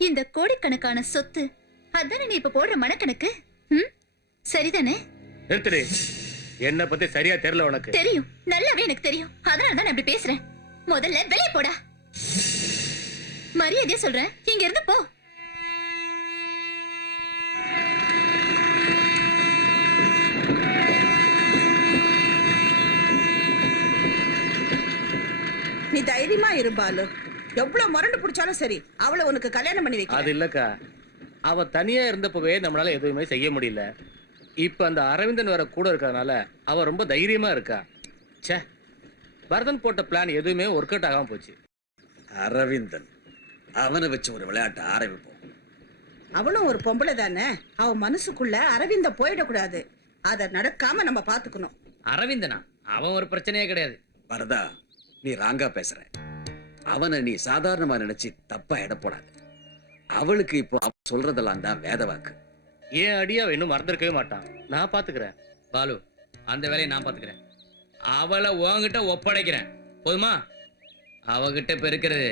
இந்த கோடிக்கணக்கான சொத்து, அதானே நீ இப்ப போடுற மனக்கணக்கு? சரிதானே? நிறுத்துடு. என்ன பத்தி சரியா தெரியல உனக்கு. தெரியும், நல்லாவே எனக்கு தெரியும். அதனால தான் நான் இப்படி பேசுறேன். முதல்ல வெளியே போடா. மரியாதையா சொல்றேன், இங்க இருந்து போ. நீ தைரியமா இரு பாலு. எவ்வளவு முரண்டு பிடிச்சாலும் சரி, அவளை உனக்கு கல்யாணம் பண்ணி வைக்க. அது இல்லக்கா, அவ தனியா இருந்தப்பவே நம்மளால எதுவுமே செய்ய முடியல. இப்ப அந்த அரவிந்தன் வேற கூட இருக்கறனால அவ ரொம்ப தைரியமா இருக்கா. ச்சே, பரதன் போட்ட பிளான் எதுவுமே ஒர்க் அவுட் ஆகாம போச்சு. அரவிந்தன், அவனை வச்சு ஒரு விளையாட்டை ஆரம்பிப்போம். அவளும் ஒரு பொம்பளை தானே, அவ மனசுக்குள்ள அரவிந்த போயிடக்கூடாது. அத நடக்காம நம்ம பாத்துக்கணும். அரவிந்தனா? அவன் ஒரு பிரச்சனையே கிடையாது. வரதா, நீ ராங்கா பேசுற. அவனை நீ சாதாரணமா நினைச்சு தப்பா எடை போடாது. அவளுக்கு இப்போ அவன் சொல்றதெல்லாம் தான் வேத வாக்கு. ஏன் அடியா இன்னும் மறந்துருக்கவே மாட்டான். நான் பாத்துக்கிறேன். பாலு, அந்த வேலையை நான் பாத்துக்கிறேன். அவளை உன்கிட்ட ஒப்படைக்கிறேன், போதுமா? அவகிட்ட இப்ப இருக்கிறது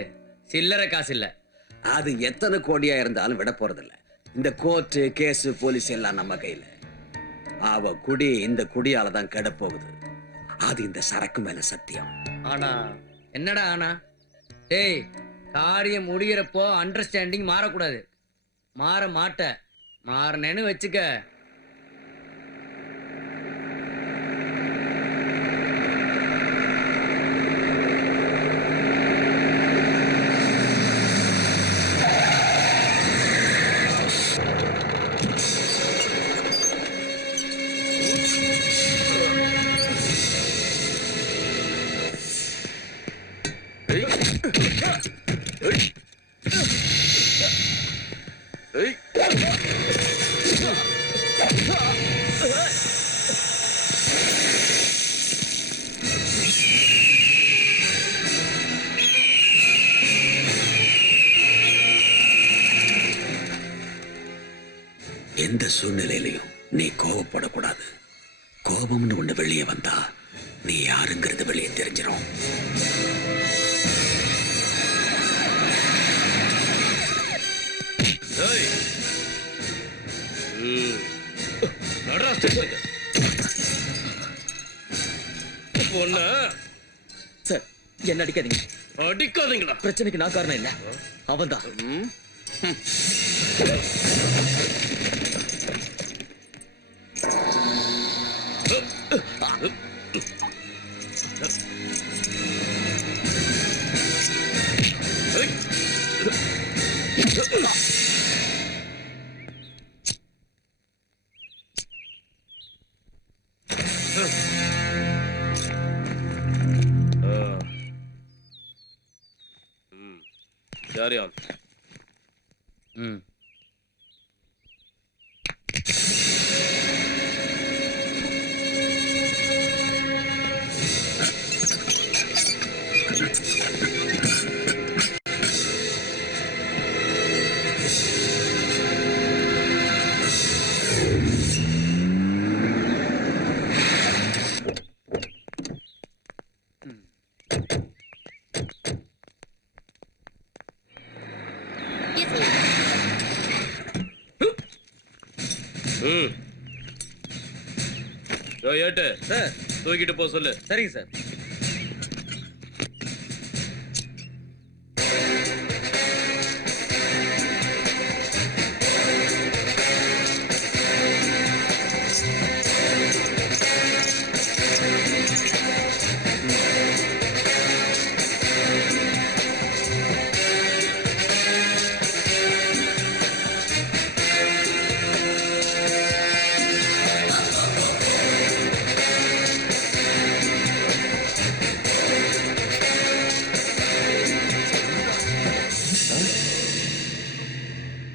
சில்லறை காசு இல்ல. அது எத்தனை கோடியா இருந்தாலும் விட போறதில்ல. இந்த கோர்ட்டு கேஸ் போலீஸ் எல்லாம் நம்ம கையில. அவ குடி இந்த குடியால தான் கெட போகுது. அது இந்த சரக்கு மேல சத்தியம். ஆனா என்னடா ஆனா? டேய், காரியம் முடிகிறப்போ அண்டர்ஸ்டாண்டிங் மாறக்கூடாது. மாற மாட்ட. மாறனேன்னு வச்சுக்க, எந்த சூழ்நிலையிலையும் நீ கோவப்படக்கூடாது. கோபம்னு ஒண்ணு வெளியே வந்தா நீ யாருங்கிறது வெளியே தெரிஞ்சிடும். சார், என்ன அடிக்காதீங்க. அடிக்காதீங்களா? பிரச்சனைக்கு நான் காரணம் இல்ல, அவன்தான். Carry on. ம் யோ ஏட்டு சார் தூக்கிட்டு போ சொல்லு. சரிங்க சார்.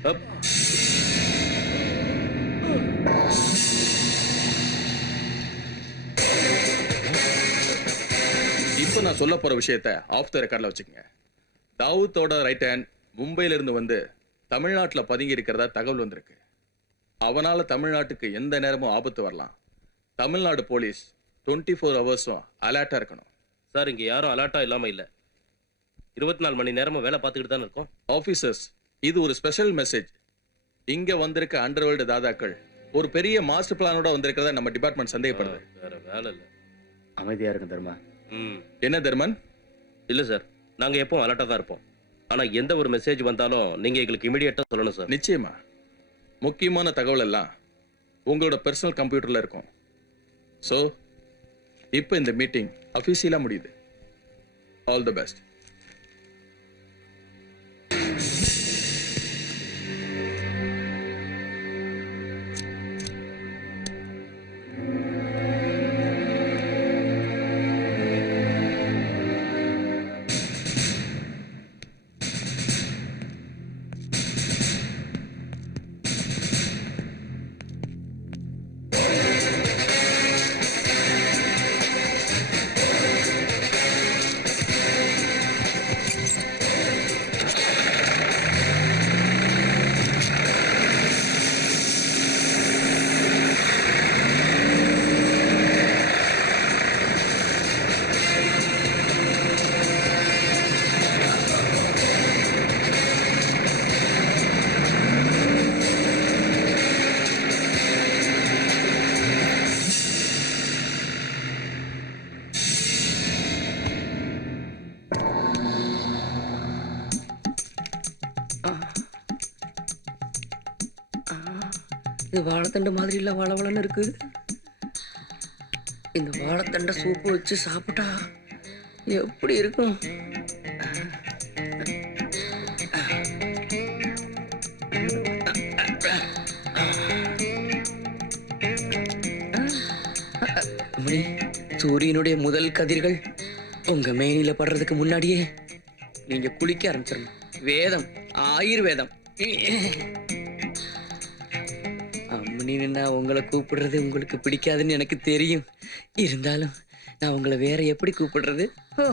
அப். இப்போ நான் சொல்ல போற விஷயத்த ஆஃப் த ரெக்கார்ட்ல வச்சுக்கங்க. தாவூத்தோட ரைட் ஹேண்ட் மும்பையில இருந்து வந்து தமிழ்நாட்டுல பதுங்கி இருக்கிறதா தகவல் வந்திருக்கு. அவனால தமிழ்நாட்டுக்கு எந்த நேரமும் ஆபத்து வரலாம். தமிழ்நாடு போலீஸ் 24 ஹவர்ஸும் அலர்ட்டா இருக்கணும். சார் இங்க யாரும் அலர்ட்டா இல்லாம இல்ல. 24 மணி நேரமும் வேலை பார்த்துக்கிட்டு தானே இருக்கோம். ஆபீசர்ஸ், இது ஒரு ஸ்பெஷல் மெசேஜ். இங்க வந்திருக்க அண்டர்வேல்டு தாதாக்கள் ஒரு பெரிய மாஸ்டர் பிளானோட வந்திருக்கிறதா நம்ம டிபார்ட்மெண்ட் சந்தேகப்படுது. வேற வேலை இல்ல. அமைதியா இருக்கு தர்மா. ம் என்ன தர்மன்? இல்ல சார், நாங்க எப்பவும் அலர்ட்டா தான் இருப்போம். ஆனா எந்த ஒரு மெசேஜ் வந்தாலும் நீங்க எங்களுக்கு இமிடியேட்டா சொல்லணும் சார். நிச்சயமா. முக்கியமான தகவல் எல்லாம் உங்களோட பர்சனல் கம்ப்யூட்டர்ல இருக்கும். ஸோ இப்போ இந்த மீட்டிங் அஃபீஷியலா முடியுது. All the best. இது வாழைத்தண்டை மாதிரி இல்ல வளவளன்னு இருக்கு. இந்த வாழைத்தண்டை சூப்பு வச்சு சாப்பிட்டா எப்படி இருக்கும்? அம்மணி, சூரியனுடைய முதல் கதிர்கள் உங்க மேனில படுறதுக்கு முன்னாடியே நீங்க குளிக்க ஆரம்பிச்சிடணும். வேதம், ஆயுர்வேதம். அம்மனின்னு நான் உங்களை கூப்பிடுறது உங்களுக்கு பிடிக்காதுன்னு எனக்கு தெரியும். இருந்தாலும் நான் உங்களை வேற எப்படி கூப்பிடுறது? ஓ,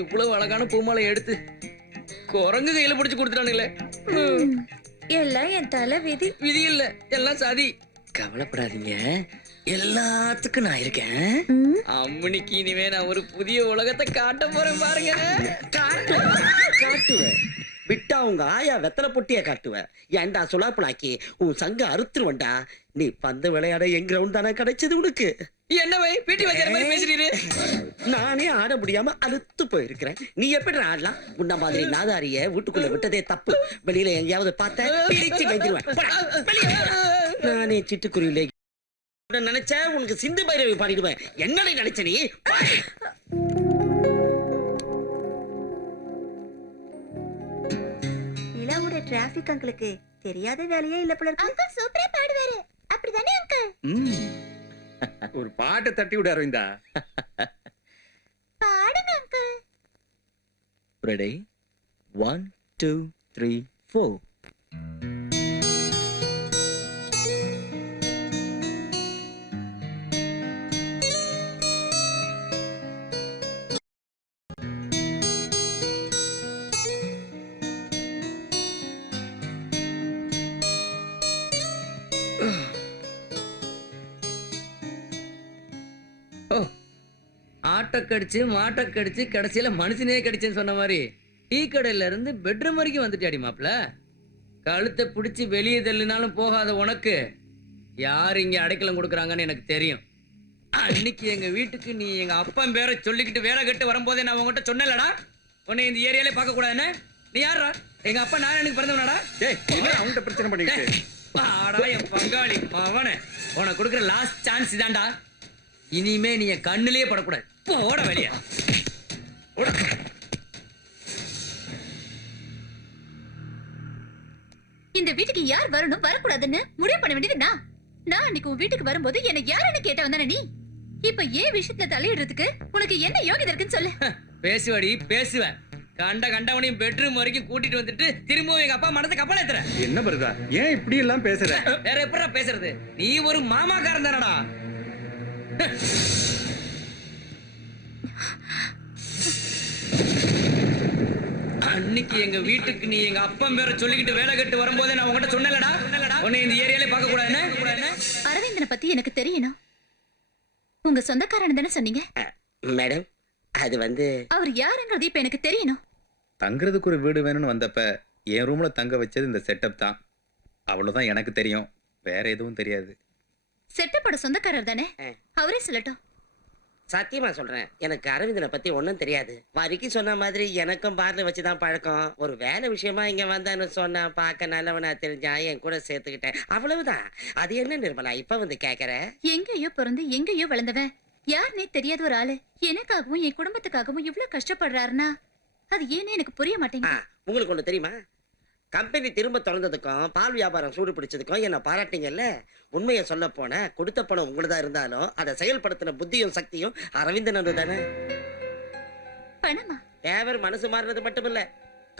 இவ்வளவு அழகான பூமாலை எடுத்து குரங்கு கையில பிடிச்சு கொடுத்துட்டானுங்களே. எல்லாம் என் தலை விதி. விதி இல்ல, எல்லாம் சாதி. கவலைப்படாதீங்க, எல்லாத்துக்கும் நான் இருக்கேன். அம்மனிக்கு இனிமே நான் ஒரு புதிய உலகத்தை காட்ட போறேன் பாருங்க. காட்டுவேன். விட்டா உங்க ஆயா வெத்தலை பொட்டிய காட்டுவேன். ஏன்டா சுலாப்பலாக்கி உன் சங்க அறுத்துருவண்டா. நீ பந்து விளையாட என் கிரவுண்ட் தானே கிடைச்சது உனக்கு. என்ன வை பீட்டி வைக்கிற மாதிரி பேசுறீரு? நானே ஆட முடியாம அழுத்து போயிருக்கிறேன். நீ எப்படி ஆடலாம்? முன்ன மாதிரி நாதாரிய வீட்டுக்குள்ள விட்டதே தப்பு. வெளியில எங்கேயாவது பார்த்த பிடிச்சு வைத்திருவேன். நானே சிட்டுக்குருவிலே நினைச்ச உனக்கு சிந்து பைரவி பாடிடுவேன். என்னடா நினைச்ச நீ? நிலாவோட டிராபிக் அங்கிளுக்கு தெரியாத வேலையே இல்ல போல இருக்கு. அங்கிள் சூப்பரா பாடுவாரு. அப்படிதானே அங்கிள்? ஒரு பாட்டை தட்டி விட அரவிந்தா. பாடுங்க அங்கிள். ரெடி? 1 2 3 4. ஆட்டை கடிச்சு மாட்டை கடிச்சு கடைசியில மனுஷனே கடிச்சேன்னு சொன்ன மாதிரி டீ கடையில இருந்து பெட்ரூம் வரைக்கும் வந்துட்டாடி மாப்ள. கழுத்தை பிடிச்சி வெளியே தள்ளினாலும் போகாத உனக்கு யார் இங்க அடைக்கலம் கொடுக்குறாங்கன்னு எனக்கு தெரியும். அன்னைக்கு எங்க வீட்டுக்கு நீ எங்க அப்பன் பேரை சொல்லிக்கிட்டு வேலை கட்டு வரும்போதே நான் உங்ககிட்ட சொன்னேன்லடா, உன்னை இந்த ஏரியாலே பார்க்க கூடாதுன்னு. நீ யாரா? எங்க அப்பா நான் எனக்கு பிறந்தவனடா. அவன்கிட்ட பிரச்சனை பண்ணிக்கிட்டு ஆடா என் பங்காளி அவனே, உனக்கு கொடுக்குற லாஸ்ட் சான்ஸ் இதான்டா. இனிமே நீ என் கண்ணுலயே படக்கூடாது. போட வெளிய. இந்த வீட்டுக்கு யார் வரணும் வரக்கூடாதுன்னு முடிவு பண்ண வேண்டியது நான் அன்னைக்கு உன் வீட்டுக்கு வரும்போது என்ன யாருன்னு கேட்ட வந்தானே நீ. இப்ப ஏன் விஷயத்துல தலையிடுறதுக்கு உனக்கு என்ன யோகிதை இருக்குன்னு சொல்லு. பேசுவடி பேசுவேன். கண்டவனையும் பெட்ரூம் வரைக்கும் கூட்டிட்டு வந்துட்டு திரும்பவும் எங்க அப்பா மனதை கப்பல் ஏத்துற. என்ன வருதா? ஏன் இப்படி எல்லாம் பேசுற? வேற எப்படா பேசுறது? நீ ஒரு மாமாக்காரன் தானடா. அன்னைக்கு எங்க வீட்டுக்கு நீ எங்க அப்பன் பேரை சொல்லிக்கிட்டு வேலை கட்டு வரும்போதே நான் உங்ககிட்ட சொன்னேன்லடா, உன்னை இந்த ஏரியாலே பார்க்க கூடாதுன்னு. அரவிந்தனை பத்தி எனக்கு தெரியணும். உங்க சொந்தக்காரன் தானே சொன்னீங்க? மேடம் அது வந்து அவர் யாருங்கிறது இப்ப எனக்கு தெரியணும். தங்குறதுக்கு ஒரு வீடு வேணும்னு வந்தப்ப என் ரூம்ல தங்க வச்சது இந்த செட்டப் தான். அவ்வளவுதான் எனக்கு தெரியும், வேற எதுவும் தெரியாது. செட்டப்போட சொந்தக்காரர் தானே, அவரே சொல்லட்டும். சத்தியமா சொல்றேன், எனக்கு அரவிந்தனை பத்தி ஒன்னும் தெரியாது. வரிக்கு சொன்ன மாதிரி எனக்கும் பார்ல வச்சுதான் பழக்கம். ஒரு வேலை விஷயமா இங்க வந்தான்னு சொன்னா, பார்க்க நல்லவனா தெரிஞ்சா என் கூட சேர்த்துக்கிட்டேன், அவ்வளவுதான். அது என்ன நிர்மலா இப்ப வந்து கேக்குற? எங்கேயோ பிறந்து எங்கேயோ வளர்ந்தவன், யாருன்னே தெரியாத ஒரு ஆளு எனக்காகவும் என் குடும்பத்துக்காகவும் இவ்வளவு கஷ்டப்படுறாருன்னா அது ஏன்னு எனக்கு புரிய மாட்டேங்குது. உங்களுக்கு ஒண்ணு தெரியுமா? கம்பெனி திரும்ப திறந்ததுக்கும் பால் வியாபாரம் சூடு பிடிச்சதுக்கும் என்ன பாராட்டிங்கல்ல. உண்மையை சொல்ல போன கொடுத்த பணம் உங்களுதா இருந்தாலும் அதை செயல்படுத்தின புத்தியும் சக்தியும் அரவிந்தன் தானே. பணமா? தேவர் மனசு மாறினது மட்டும் இல்ல,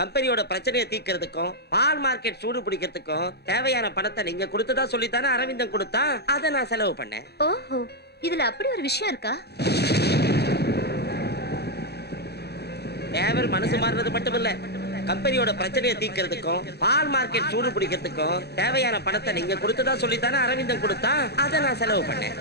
கம்பெனியோட பிரச்சனையை தீர்க்கிறதுக்கும் பால் மார்க்கெட் சூடு பிடிக்கிறதுக்கும் தேவையான பணத்தை நீங்க கொடுத்ததா சொல்லித்தானே அரவிந்தன் கொடுத்தா. அதை நான் செலவு பண்ணேன். ஓஹோ, இதுல அப்படி ஒரு விஷயம் இருக்கா? தேவர் மனசு மாறினது மட்டும் இல்ல, கம்பெனியோட பிரச்சனையை தீர்க்கிறதுக்கும் பால் மார்க்கெட் சூடு பிடிக்கிறதுக்கும் தேவையான பணத்தை நீங்க கொடுத்ததா சொல்லித்தானே அரவிந்தன் கொடுத்தா. அதை நான் செலவு பண்ணேன்.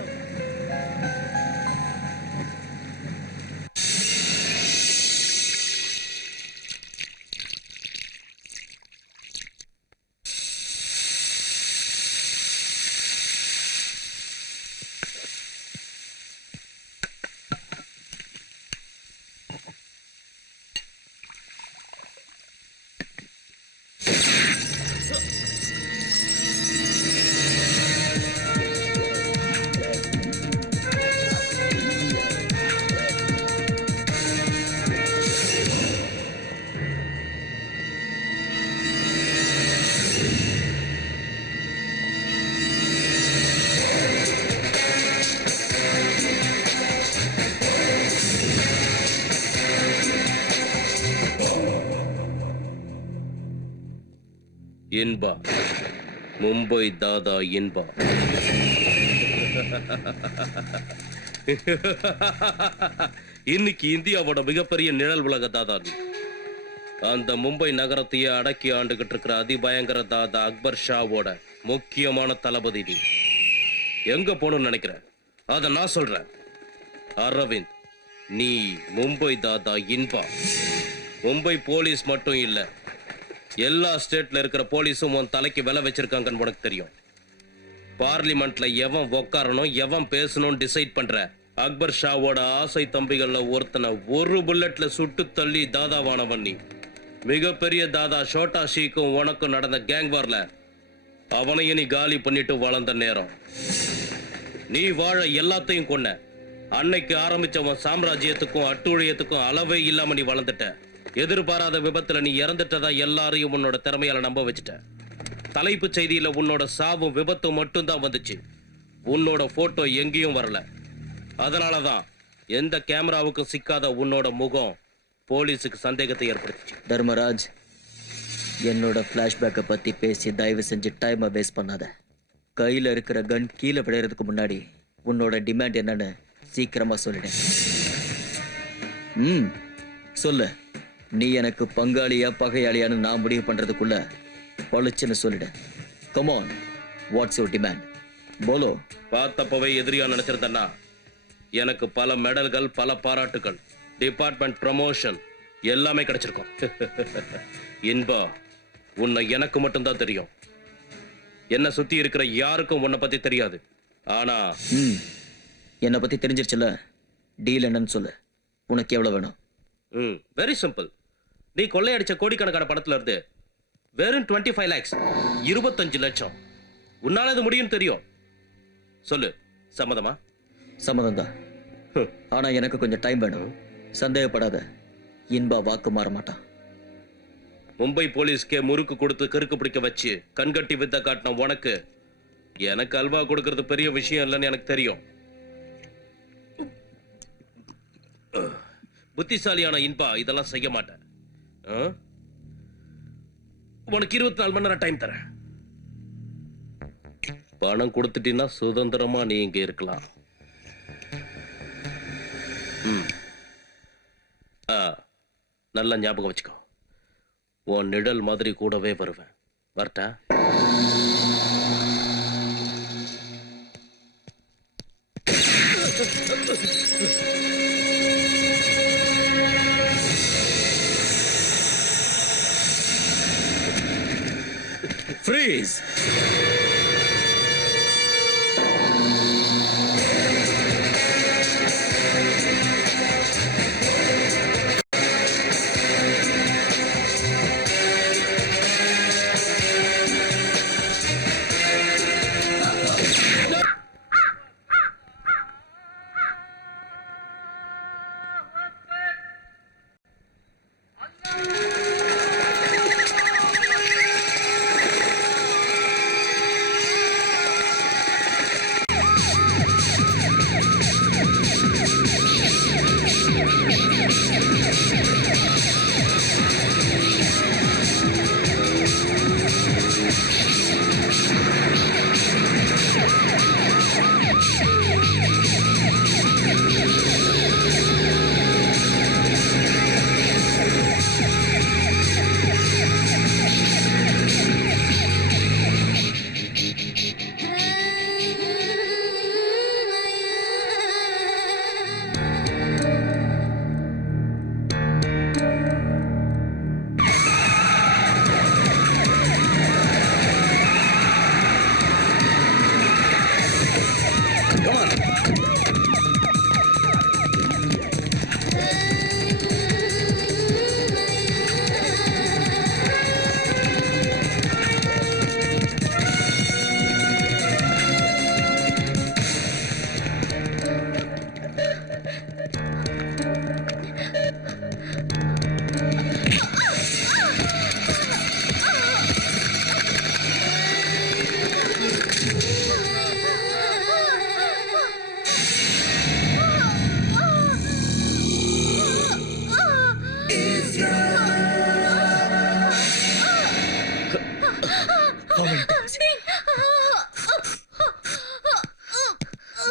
இன்பா, மும்பை தாதா இன்பா. இன்னைக்கு இந்தியாவோட மிகப்பெரிய நிழல் உலக தாதா நீ. அந்த மும்பை நகரத்தையே அடக்கி ஆண்டுகிட்டு இருக்கிற அதிபயங்கர தாதா அக்பர் ஷாவோட முக்கியமான தளபதி நீ. எங்க போகணும்னு நினைக்கிற? அத நான் சொல்றேன். அரவிந்த், நீ மும்பை தாதா இன்பா. மும்பை போலீஸ் மட்டும் இல்ல, எல்லா ஸ்டேட்ல இருக்கிற போலீஸும் உன் தலைக்கு விலை வச்சிருக்காங்கன்னு உனக்கு தெரியும். பார்லிமெண்ட்ல எவன் உக்காரணும் எவன் பேசணும் டிசைட் பண்ற அக்பர் ஷாவோட ஆசை தம்பிகள்ல ஒருத்தனை ஒரு புல்லட்ல சுட்டு தள்ளி தாதாவானவன் நீ. மிகப்பெரிய தாதா ஷோட்டா ஷீக்கும் உனக்கும் நடந்த கேங் வார்ல அவனையும் நீ காலி பண்ணிட்டு வளர்ந்த நேரம். நீ வாழ எல்லாத்தையும் கொன்ன. அன்னைக்கு ஆரம்பிச்சவன் சாம்ராஜ்யத்துக்கும் அட்டூழியத்துக்கும் அளவே இல்லாம நீ வளர்ந்துட்ட. எதிர்பாராத விபத்துல நீ இறந்துட்டதா எல்லாரையும் உன்னோட திறமையால நம்ப வச்சுட்ட. தலைப்பு செய்தியில உன்னோட சாவும் விபத்து மட்டும்தான் வந்துச்சு. உன்னோட போட்டோ எங்கேயும் வரல. அதனாலதான் எந்த கேமராவுக்கும் சிக்காத உன்னோட முகம் போலீஸுக்கு சந்தேகத்தை ஏற்படுத்துச்சு. தர்மராஜ், என்னோட பிளாஷ்பேக்கை பத்தி பேசி தயவு செஞ்சு டைமை வேஸ்ட் பண்ணாத. கையில இருக்கிற கன் கீழே விளையறதுக்கு முன்னாடி உன்னோட டிமாண்ட் என்னன்னு சீக்கிரமா சொல்லிடு. சொல்லு. நீ எனக்கு பங்காளியா பகையாளியான்னு நான் முடிவு பண்றதுக்குள்ள பளிச்சுன்னு சொல்லிடு. Come on, what's your demand? போலோ. பார்த்தப்பவே எதிரியா நினைச்சிருந்தா எனக்கு பல மெடல்கள், பல பாராட்டுகள், டிபார்ட்மெண்ட் ப்ரமோஷன் எல்லாமே கிடைச்சிருக்கும். இன்பா, உன்னை எனக்கு மட்டும்தான் தெரியும். என்ன சுத்தி இருக்கிற யாருக்கும் உன்னை பத்தி தெரியாது. ஆனா என்னை பத்தி தெரிஞ்சிருச்சுல, டீல் என்னன்னு சொல்லு. உனக்கு எவ்வளவு வேணும்? Very simple. நீ கொள்ளையடிச்ச கோடிக்கணக்கான பணத்துல இருந்து வெறும் 25 lakhs, 25 லட்சம். உன்னால இது முடியும் தெரியும். சொல்லு, சம்மதமா? சம்மதம் தான். ஆனா எனக்கு கொஞ்சம் டைம் வேணும். சந்தேகப்படாத, இன்பா வாக்கு மாற மாட்டான். மும்பை போலீஸ்க்கே முறுக்கு கொடுத்து கருக்கு பிடிக்க வச்சு கண்கட்டி வித்த காட்டின உனக்கு எனக்கு அல்வா கொடுக்கறது பெரிய விஷயம் இல்லைன்னு எனக்கு தெரியும். புத்திசாலியான இன்பா இதெல்லாம் செய்ய மாட்டேன். உனக்கு 24 மணி நேரம் டைம் தரேன். பணம் கொடுத்துட்டீங்கன்னா சுதந்திரமா நீ இங்க இருக்கலாம். நல்லா ஞாபகம் வச்சுக்கோ. உன் நிழல் மாதிரி கூடவே வருவேன். வரட்டா? Freeze!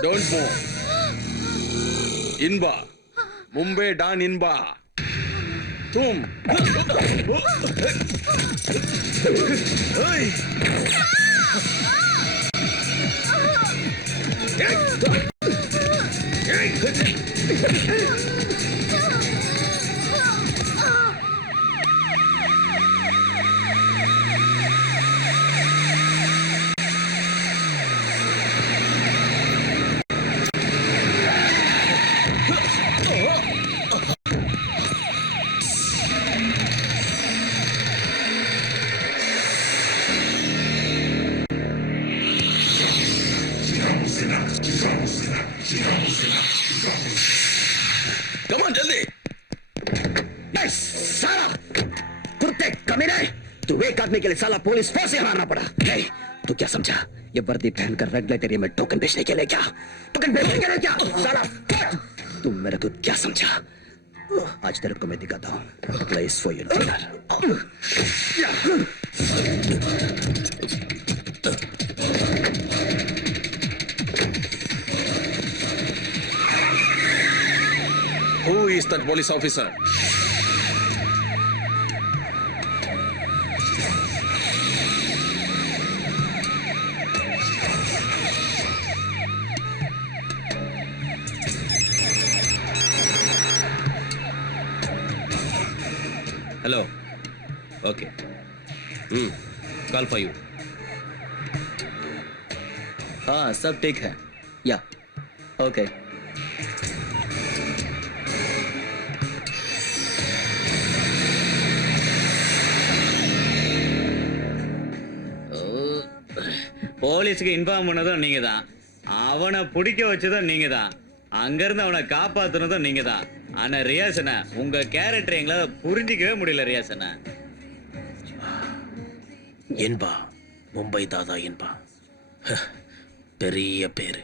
Don't move. Inba. Mumbai Don Inba. Tum. Come on, जल्दी. Yes, साला कुत्ते कमीने, तू एक आदमी के लिए साला पुलिस फोर्स यहाँ आना पड़ा. नहीं, तू क्या समझा? ये वर्दी पहनकर रेगुलेटरी में टोकन बेचने के लिए क्या? टोकन बेचने के लिए क्या? साला, तू मेरे को क्या समझा? आज तेरे को मैं दिखाता हूँ. Place for you later. Who is that police officer? Hello. Okay. Call for you. हाँ सब ठीक है या ओके போலீஸுக்கு இன்ஃபார்ம் பண்ணதும் நீங்க தான், அவனை பிடிக்க வச்சதும் நீங்க தான், அங்கிருந்து அவனை காப்பாத்துனதும் நீங்க தான். ஆனா ரியாசனா, உங்க கேரக்டர் எங்களால புரிஞ்சிக்கவே முடியல ரியாசனா. என்பா மும்பை தாதா என்பா பெரிய பேரு.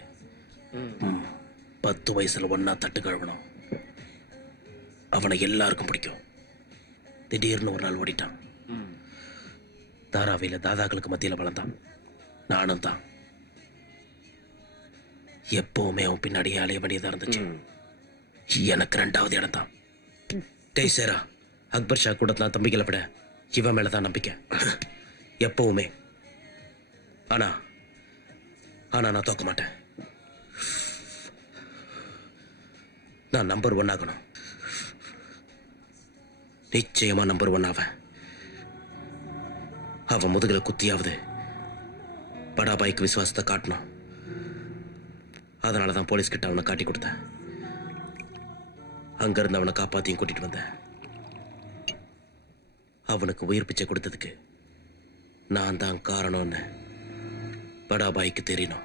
10 வயசுல ஒன்னா தட்டு கழுவணும். அவனை எல்லாருக்கும் பிடிக்கும். திடீர்னு ஒரு நாள் ஓடிட்டான். தாராவில தாதாக்களுக்கு மத்தியில வளர்ந்தான். நானும் தான். எப்பவுமே அவன் பின்னாடியே அலைய வேண்டியதா இருந்துச்சு. எனக்கு 2வது இடம் தான். டேய் சேரா, அக்பர் ஷா கூட நான் தம்பிகளை விட இவன் மேலதான் நம்பிக்கை எப்பவுமே. ஆனா ஆனா நான் தோக்க மாட்டேன். நான் நம்பர் 1 ஆகணும். நிச்சயமா நம்பர் 1 ஆவேன். அவன் முதுகுல குத்தியாவது படாபாய்க்கு விசுவாசத்தை காட்டணும். அதனாலதான் போலீஸ் கிட்ட அவனை காட்டி கொடுத்தேன். அங்கிருந்து அவனை காப்பாத்தியும் கூட்டிட்டு வந்தேன். அவனுக்கு உயிர் பிச்சை கொடுத்ததுக்கு நான் தான் காரணம்னு படாபாய்க்கு தெரியணும்.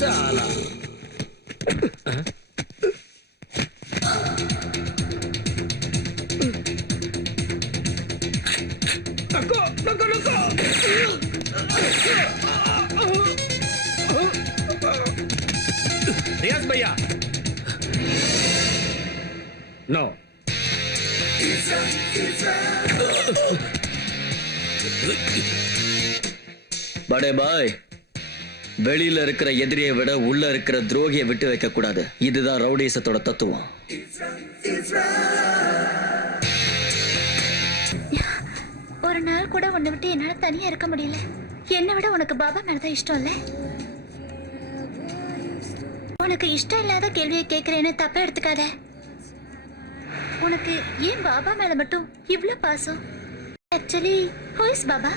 साला रियाज भैया नो बड़े भाई வெளியில இருக்கிற எதிரியை விட உள்ள இருக்கிற துரோகியை விட்டு வைக்க கூடாது. இதுதான் ரவுடிசத்தோட தத்துவம். ஒரு நாள் கூட உன்னை விட்டு என்னால தனியா இருக்க முடியல. என்னை விட உனக்கு பாபா மேலதான் இஷ்டம் இல்ல. உனக்கு இஷ்டம் இல்லாத கேள்வியை கேட்கிறேன்னு தப்பா எடுத்துக்காத. உனக்கு ஏன் பாபா மேல மட்டும் இவ்ளோ பாசம்? Actually who is Baba?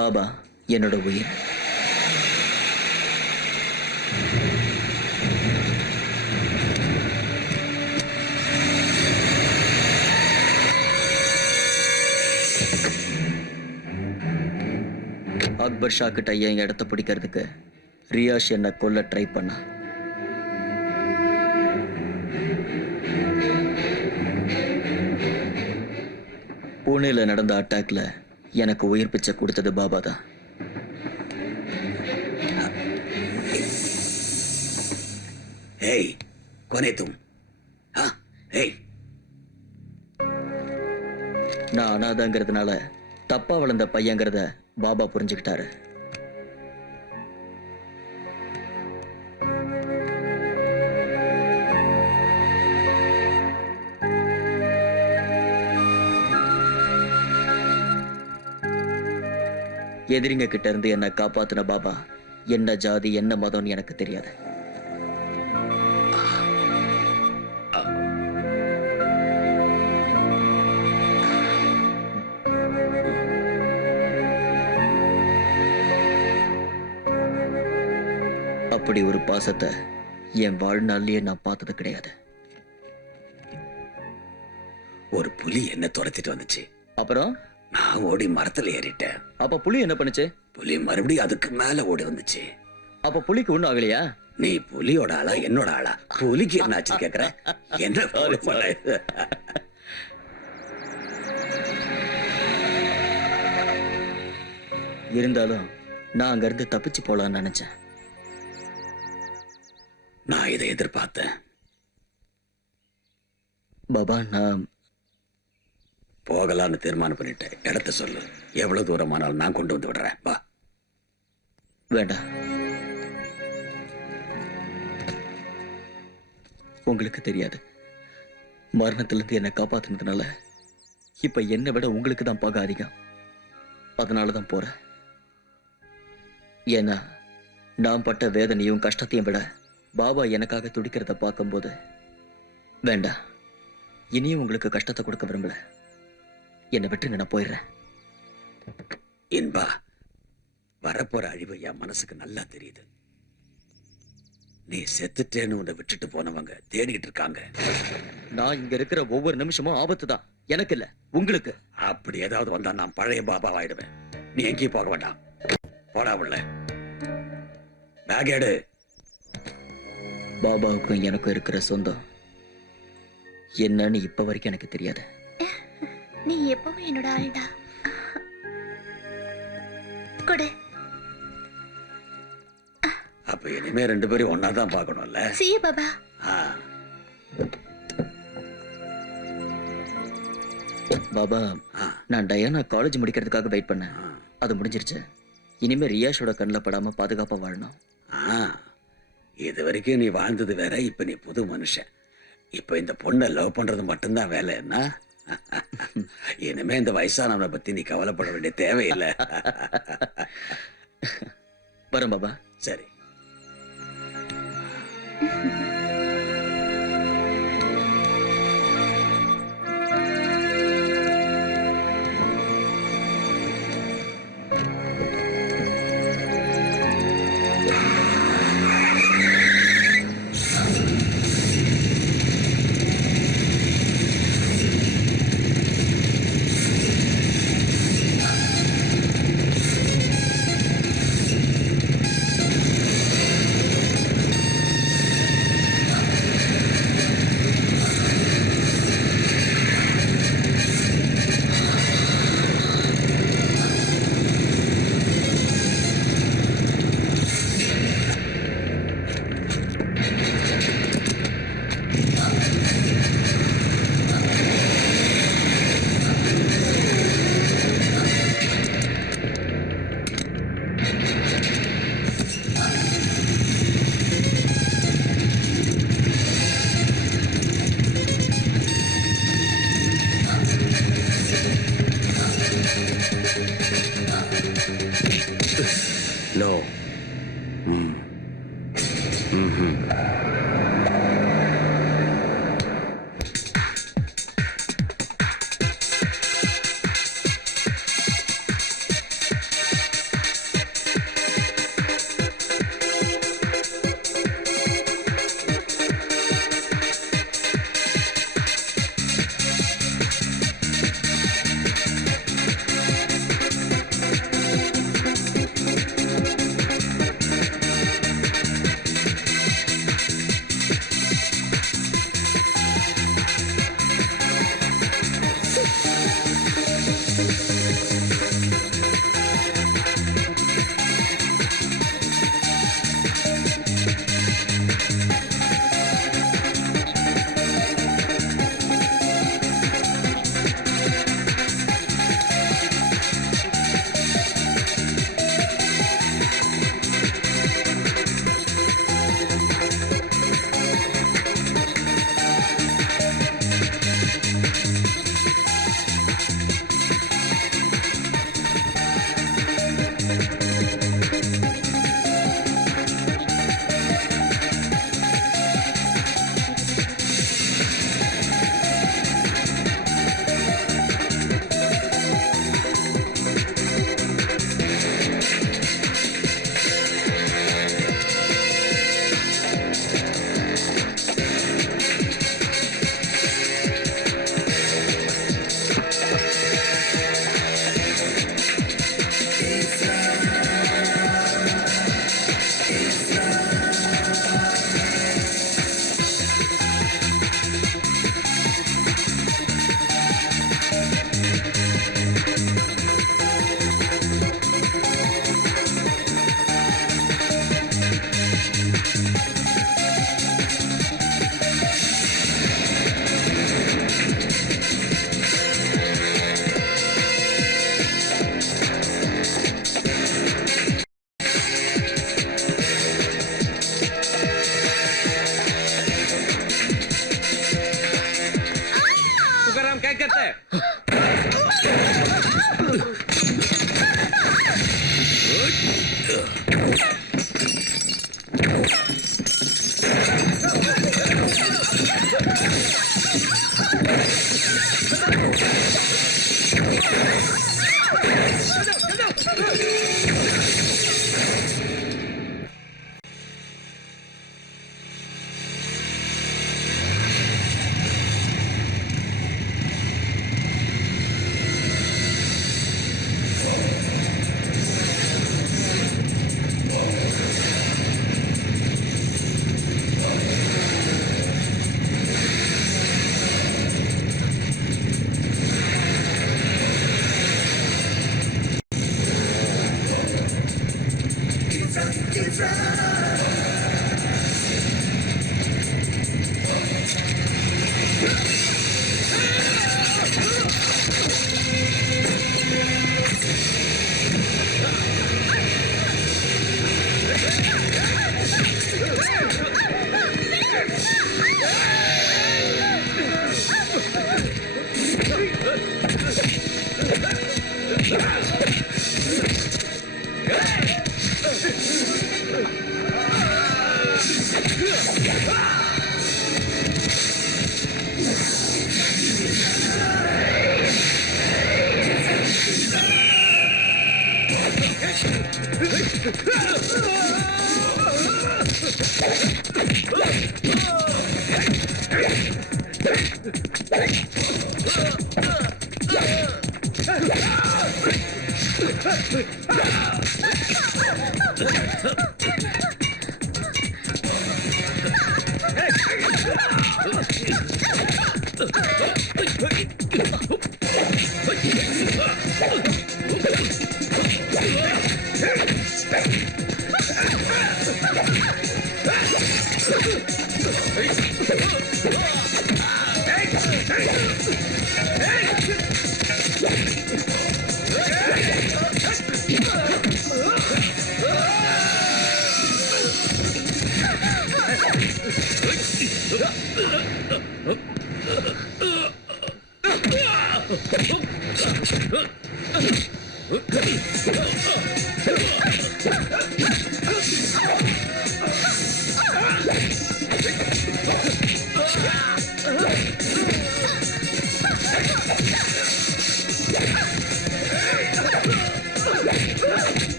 Baba என்னோட உயிர். அக்பர் ஷா கிட்ட என் இடத்த பிடிக்கிறதுக்கு ரியாஷ் என்ன கொல்ல ட்ரை பண்ணா. புனேல நடந்த அட்டாக்ல எனக்கு உயிர் பிச்சை கொடுத்தது பாபா தான். ஏய் கோனே தும்? ஏய், நான் அனாதங்கிறதுனால தப்பா வளர்ந்த பையங்கிறத பாபா புரிஞ்சுக்கிட்டாரு. எதிரிங்க கிட்ட இருந்து என்ன காப்பாத்தின பாபா என்ன ஜாதி என்ன மதம்னு எனக்கு தெரியாது. அப்படி ஒரு பாசத்தை என் வாழ்நாள்லயே நான் பார்த்தது கிடையாது. ஒரு புலி என்ன துரத்திட்டு வந்துச்சு. அப்புறம் நான் ஓடி மரத்துல ஏறிட்டேன். அப்ப புலி என்ன பண்ணுச்சு? புலி மறுபடியும் அதுக்கு மேல ஓடி வந்துச்சு. அப்ப புலிக்கு ஒண்ணும் ஆகலையா? நீ புலியோட ஆளா என்னோட ஆளா? புலிக்கு என்ன ஆச்சு கேக்குற? என்ன பண்ண? இருந்தாலும் நான் அங்க இருந்து தப்பிச்சு போலான்னு நினைச்சேன். நான் இதை எதிர்பார்த்தேன். பாபா, நான் போகலான்னு தீர்மானம் பண்ணிட்டேன். இடத்த சொல்லு, எவ்வளவு தூரமானாலும் நான் கொண்டு வந்து விடுறேன். வா. வேண்டாம். உங்களுக்கு தெரியாது, மரணத்திலிருந்து என்னை காப்பாத்தினதுனால இப்ப என்னை விட உங்களுக்கு தான் பகை அதிகம். அதனாலதான் போறேன். ஏன்னா நான் பட்ட வேதனையும் கஷ்டத்தையும் விட பாபா எனக்காக துடிக்கிறத பார்க்கும்போது வேண்டாம், இனியும் உங்களுக்கு கஷ்டத்தை கொடுக்க விரும்பல. என்னை விட்டுருங்க, நான் போயிடுறேன். இன்பா, வரப்போற அழிவு என் மனசுக்கு நல்லா தெரியுது. நீ செத்துட்டேன்னு உன்னை விட்டுட்டு போனவங்க தேடிட்டு இருக்காங்க. நான் இங்க இருக்கிற ஒவ்வொரு நிமிஷமும் ஆபத்து தான், எனக்கு இல்ல உங்களுக்கு. அப்படி ஏதாவது வந்தா நான் பழைய பாபாவாயிடுவேன். நீ எங்கேயும் போக வேண்டாம். போடா உள்ள. பேக் எடு. பாபாவுக்கும் எனக்கும் இருக்கிற சொந்தம் என்னன்னு இப்ப வரைக்கும் எனக்கு தெரியாது. நீ எப்பவும் என்னோட ஆள்டா. கொடு. அப்ப இனிமே ரெண்டு பேரும் ஒன்னாதான் பார்க்கணும்ல. See you, Baba. பாபா, நான் டயானா காலேஜ் முடிக்கிறதுக்காக வெயிட் பண்ணேன். அது முடிஞ்சிருச்சு. இனிமே ரியாஷோட கண்ணில் படாம பாதுகாப்பா வாழணும். இது வரைக்கும் நீ வாழ்ந்தது வேற, இப்ப நீ புது மனுஷன். இப்ப இந்த பொண்ணை லவ் பண்றது மட்டும்தான் வேலை. என்ன இனிமே இந்த வயசானவனை பத்தி நீ கவலைப்பட வேண்டிய தேவையில்லை. வரேன் பாபா. சரி. No.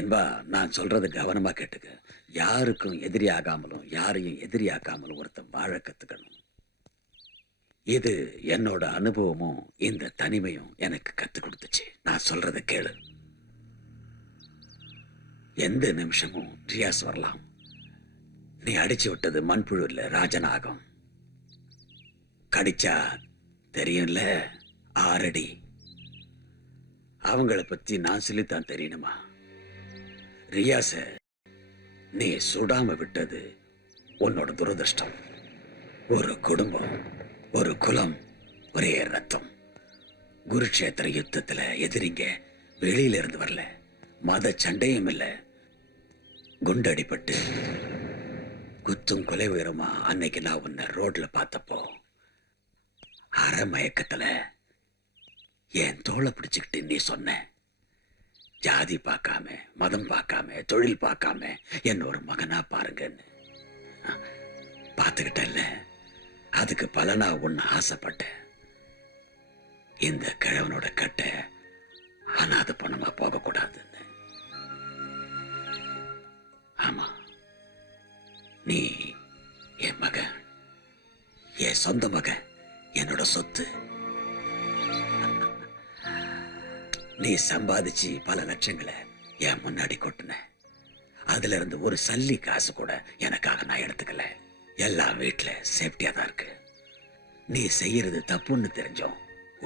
என்பா, நான் சொல்றது கவனமா கேட்டுக்க. யாருக்கும் எதிரி ஆகாமலும் யாரையும் எதிரியாக்காமலும் ஒருத்தன் வாழ கத்துக்கணும். இது என்னோட அனுபவமும் இந்த தனிமையும் எனக்கு கத்து கொடுத்துச்சு. நான் சொல்றத கேளு. எந்த நிமிஷமும் ரியாஸ் வரலாம். நீ அடிச்சு விட்டது மண்புழு இல்ல, ராஜநாகம். கடிச்சா தெரியும்ல, 6 அடி. அவங்கள பத்தி நான் சொல்லித்தான் தெரியணுமா? ரியாஸ நீ சுடாம விட்டது உன்னோட துரதிருஷ்டம். ஒரு குடும்பம், ஒரு குலம், ஒரே ரத்தம். குருக்ஷேத்திர யுத்தத்துல எதிரிங்க வெளியில இருந்து வரல, மத சண்டையும் இல்ல. குண்டடிப்பட்டு குத்தும் கொலை உயரமா அன்னைக்கு நான் உன்னை ரோட்ல பார்த்தப்போ அரை மயக்கத்துல என் தோளை பிடிச்சுக்கிட்டு நீ சொன்ன, ஜாதி பார்க்காம, மதம் பார்க்காம, தொழில் பார்க்காம என்ன ஒரு மகனா பாருங்கன்னு. பார்த்துக்கிட்டல்ல, அதுக்கு பலனா ஒன்னு ஆசைப்பட்டேன். இந்த கிழவனோட கட்டை அனாதை பணமா போகக்கூடாதுன்னு. ஆமா, நீ என் மகன், என் சொந்த மகன், என்னோட சொத்து. நீ சம்பாதிச்சு பல லட்சங்களை என் முன்னாடி கொட்டின. அதுல இருந்து ஒரு சல்லி காசு கூட எனக்காக நான் எடுத்துக்கல. எல்லாம் வீட்டுல சேஃப்டியா தான் இருக்கு. நீ செய்யறது தப்புன்னு தெரிஞ்சோம்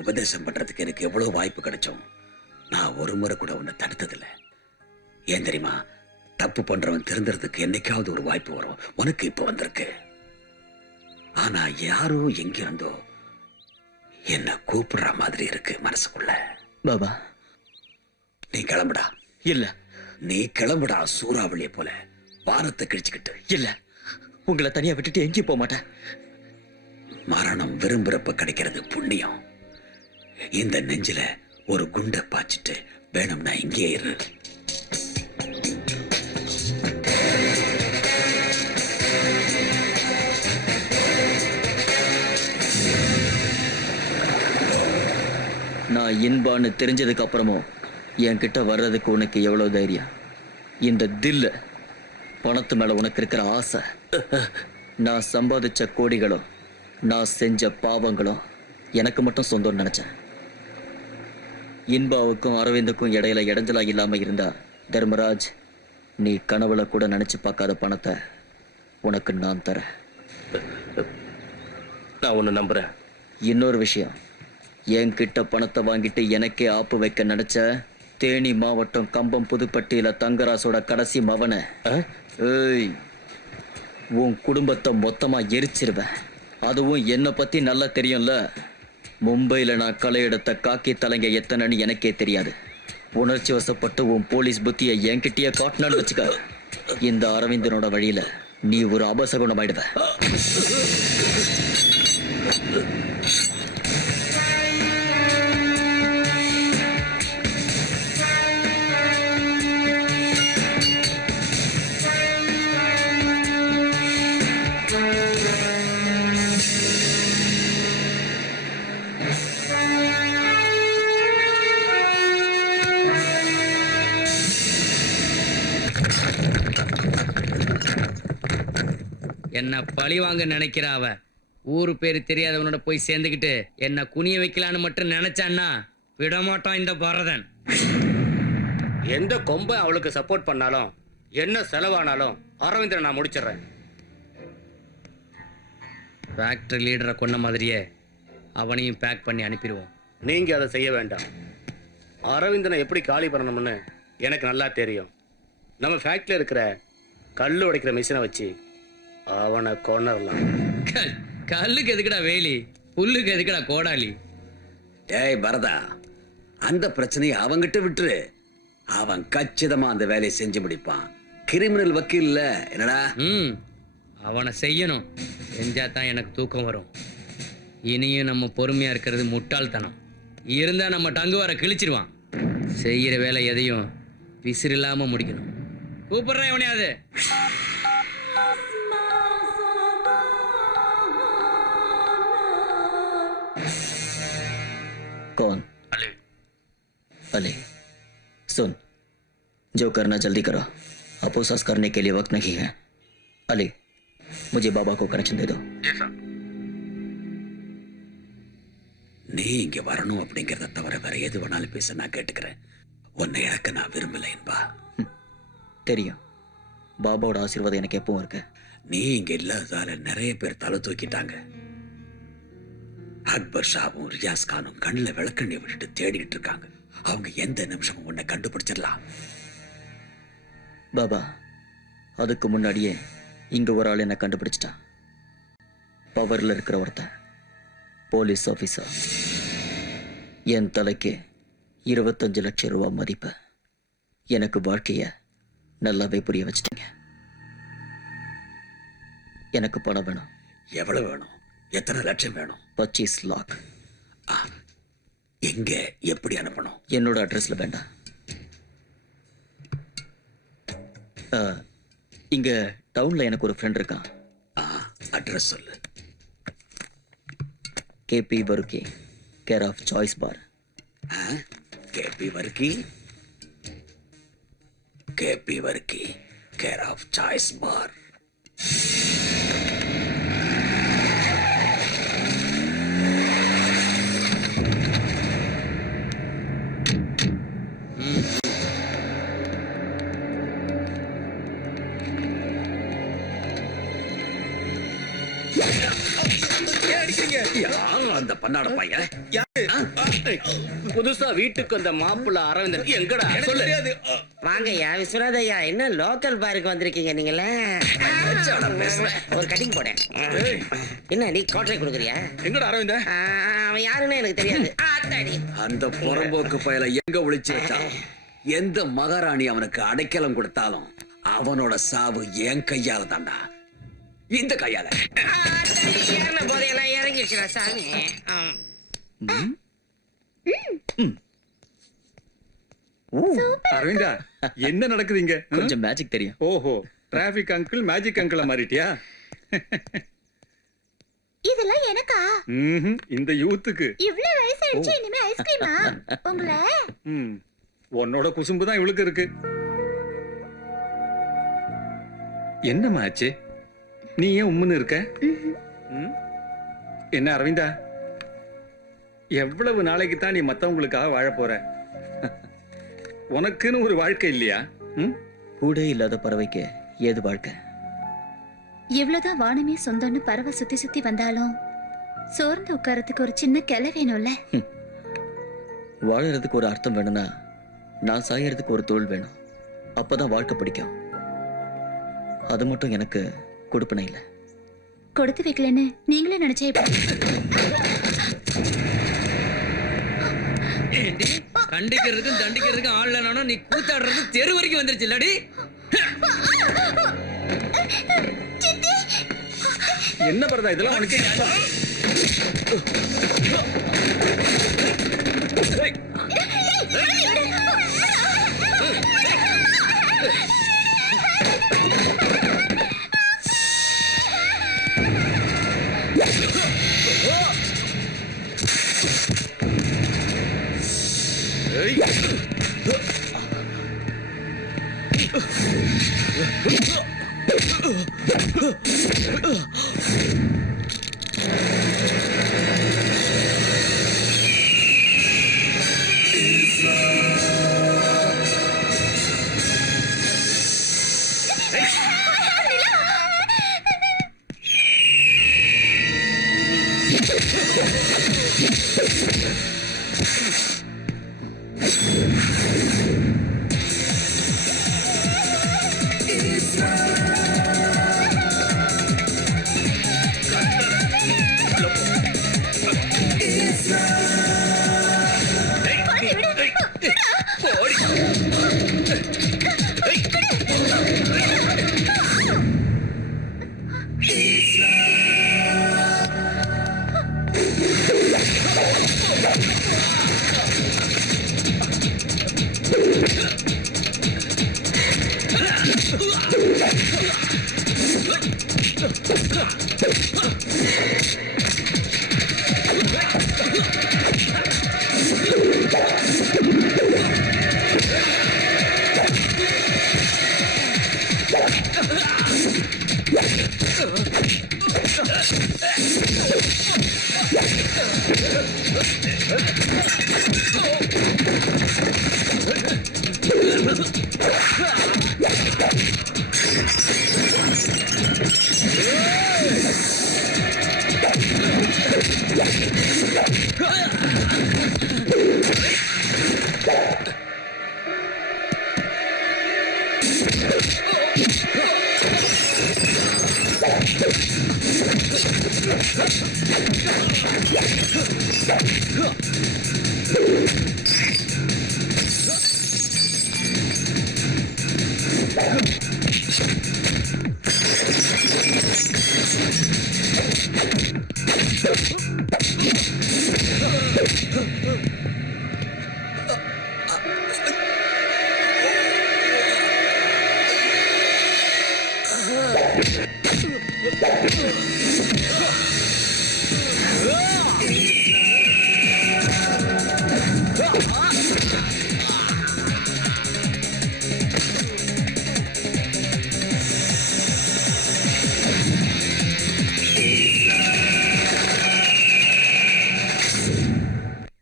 உபதேசம் பண்றதுக்கு எனக்கு எவ்வளவு வாய்ப்பு கிடைச்சோம். நான் ஒரு முறை கூட உன்னை தடுத்ததில்லை. ஏன் தெரியுமா? தப்பு பண்றவன் திருந்துறதுக்கு என்னைக்காவது ஒரு வாய்ப்பு வரும். உனக்கு இப்போ வந்திருக்கு. ஆனா யாரோ எங்கிருந்தோ என்ன கூப்பிடுற மாதிரி இருக்கு மனசுக்குள்ள. பாபா, நீ கிளம்புடா. இல்ல, நீ கிளம்புடா. சூறாவளியை போல வானத்தை கிழிச்சுக்கிட்டு. இல்ல, உங்களை தனியா விட்டுட்டு எங்கேயும் போக மாட்டேன். மரணம் விரும்புறப்ப கிடைக்கிறது புண்ணியம். இந்த நெஞ்சில ஒரு குண்டை பாய்ச்சிட்டு வேணும்னா இங்கே இரு. நான் இன்பான்னு தெரிஞ்சதுக்கு அப்புறமும் என்கிட்ட வர்றதுக்கு உனக்கு எவ்வளவு தைரியம்? இந்த தில்லு, பணத்து மேல உனக்கு இருக்கிற ஆசை, நான் சம்பாதிச்ச கோடிகளும் நான் செஞ்ச பாவங்களும் எனக்கு மட்டும் சொந்தம்னு நினைச்சேன். இன்பாவுக்கும் அரவிந்துக்கும் இடையில இடைஞ்சலா இல்லாம இருந்தா தர்மராஜ், நீ கனவுல கூட நினைச்சு பார்க்காத பணத்தை உனக்கு நான் தரேன். நான் ஒண்ணு நம்புறேன். இன்னொரு விஷயம், என்கிட்ட பணத்தை வாங்கிட்டு எனக்கே ஆப்பு வைக்க நினைச்ச தேனி மாவட்டம் கம்பம் புதுப்பட்டியில தங்கராசோட கடைசி மவனை, ஏய், உன் குடும்பத்தை மொத்தமா எரிச்சிருவேன். அதுவும் என்னை பத்தி நல்லா தெரியும்ல. மும்பையில நான் களை எடுத்த காக்கி தலைங்க எத்தனைன்னு எனக்கே தெரியாது. உணர்ச்சி வசப்பட்டு உன் போலீஸ் புத்தியை என்கிட்டயே காட்டினான்னு வச்சுக்க, இந்த அரவிந்தனோட வழியில நீ ஒரு அபசகுணம் ஆயிடுவ. என்ன பழி வாங்க நினைக்கிற அவ ஊரு பேரு தெரியாதவனோட போய் சேர்ந்துக்கிட்டு என்ன குனிய வைக்கலான்னு மட்டும் நினைச்சான்னா விடமாட்டான் இந்த பரதன். எந்த கொம்பை அவளுக்கு சப்போர்ட் பண்ணாலும் என்ன செலவானாலும் அரவிந்தனை நான் முடிச்சிடுறேன். ஃபேக்டரி லீடரை கொன்ன மாதிரியே அவனையும் பேக் பண்ணி அனுப்பிடுவோம். நீங்க அதை செய்ய வேண்டாம். அரவிந்தனை எப்படி காலி பண்ணணும்னு எனக்கு நல்லா தெரியும். நம்ம ஃபேக்டரியில் இருக்கிற கல் உடைக்கிற மிஷினை வச்சு அவனை கொன்னரலாம். கல்லுக்கு எதுக்குடா வேலி, புல்லுக்கு எதுக்குடா கோடாலி? ஏய் பரதா, அந்த பிரச்சனையை அவங்கிட்ட விட்டுரு. அவன் கச்சிதமா அந்த வேலையை செஞ்சு முடிப்பான். கிரிமினல் வக்கீல்ல என்னடா? அவனை செய்யணும். செஞ்சா தான் எனக்கு தூக்கம் வரும். இனியும் நம்ம பொறுமையா இருக்கிறது முட்டாள்தனம். இருந்தா நம்ம டங்கு வர கிழிச்சிருவான். செய்யற வேலை எதையும் விசிறில்லாம முடிக்கணும். கூப்பிடுறேன் எவனையாது. कौन? अली, सुन, जो करना जल्दी करो. अपोसास करने के लिए वक्त नहीं है. अली, मुझे बाबा को कनेक्शन दे दो. நீ இங்க வரணும் அப்படிங்கறத தவிர வேற எது வேணாலும் பேச நான் கேட்டுக்கிறேன். உன்னை இழக்க நான் விரும்பல என்பா. தெரியும், பாபாவோட ஆசீர்வாதம் எனக்கு எப்பவும் இருக்கு. நீ இங்க இல்லாததால நிறைய பேர் தலை தூக்கிட்டாங்க. அக்பர் ஷாவும் ரியாஸ் கானும் கண்ணில் விளக்கண்ணி விட்டுட்டு தேடிட்டு இருக்காங்க. அவங்க எந்த நிமிஷமும் உன்னை கண்டுபிடிச்சிடலாம். பாபா, அதுக்கு முன்னாடியே இங்க ஒரு ஆள் என்ன கண்டுபிடிச்சிட்டான். பவர்ல இருக்கிற ஒருத்தன், போலீஸ் ஆபீசர். என் தலைக்கு 25 லட்சம் ரூபாய் மதிப்பு. எனக்கு வாழ்க்கைய நல்லாவே புரிய வச்சிட்டீங்க. எனக்கு பணம் வேணும். எவ்வளவு வேணும்? எத்தனை லட்சம் வேணும்? 25 लाख. எங்க எப்படி அனுப்பணும்? என்னோட அட்ரஸ்ல வேண்டாம். இங்க டவுன்ல எனக்கு ஒரு ஃப்ரெண்ட் இருக்கான். அட்ரஸ் சொல்லு. KP Varkey, care of Choice bar. KP Varkey, KP Varkey, care of Choice bar. அந்த பண்ணாட பையன் புதுசா வீட்டுக்கு வந்த மாப்பிள்ள அரவிந்தன் எங்கடா சொல்லு. வாங்கய்யா விஸ்வநாத் ஐயா, என்ன லோக்கல் பாருக்கு வந்திருக்கீங்க நீங்களே? ஒரு கட்டிங் போட. என்ன நீ கோட்டரை கொடுக்குறியா? எங்கடா அரவிந்த? அவன் யாருன்னு எனக்கு தெரியாது. அந்த புறம்போக்கு பயல எங்க ஒளிச்சு வச்சான்? எந்த மகாராணி அவனுக்கு அடைக்கலம் கொடுத்தாலும் அவனோட சாவு என் கையால தாண்டா. இந்த கையால போதையெல்லாம் இறங்கிடுச்சுடா சாமி. அரவிந்தா, என்ன நடக்குதுங்க? கொஞ்சம் மேஜிக் தெரியும். ஓஹோ, டிராபிக் அங்கிள் மேஜிக் அங்கிள மாறிட்டியா? இதெல்லாம் எனக்கா? இந்த யூத்துக்கு இவ்ளோ வயசாயிடுச்சு, இனிமே ஐஸ்கிரீமா? உங்களை உன்னோட குசும்பு தான் இவளுக்கு இருக்கு. என்னம்மா ஆச்சு? நீ ஏன் உம்முன்னு இருக்க? ம்? என்ன அரவிந்தா, எவ்வளவு நாளைக்கு தான் நீ மத்தவங்களுக்காக வாழ போற? உனக்குன்னு ஒரு வாழ்க்கை இல்லையா? ம்? கூட இல்லாத பறவைக்கு ஏது வாழ்க்கை? எவ்வளவுதான் வானமே சொந்தம்னு பறவை சுத்தி சுத்தி வந்தாலும் சோர்ந்து உட்காரத்துக்கு ஒரு சின்ன கிளை வேணும்ல. வாழறதுக்கு ஒரு அர்த்தம் வேணும்னா நான் சாயறதுக்கு ஒரு தொழில் வேணும். அப்பதான் வாழ்க்கை பிடிக்கும். அது மட்டும் எனக்கு கொடுப்பனை இல்லை. கொடுத்து வைக்கலன்னு நீங்களே நினைச்சே கண்டிக்கிறதுக்கும் தண்டிக்கிறதுக்கும் ஆள் இல்லைனா நீ கூத்தாடுறது தெரு வரைக்கும் வந்துருச்சு இல்லடி? என்ன பரதா இதெல்லாம் உனக்கு?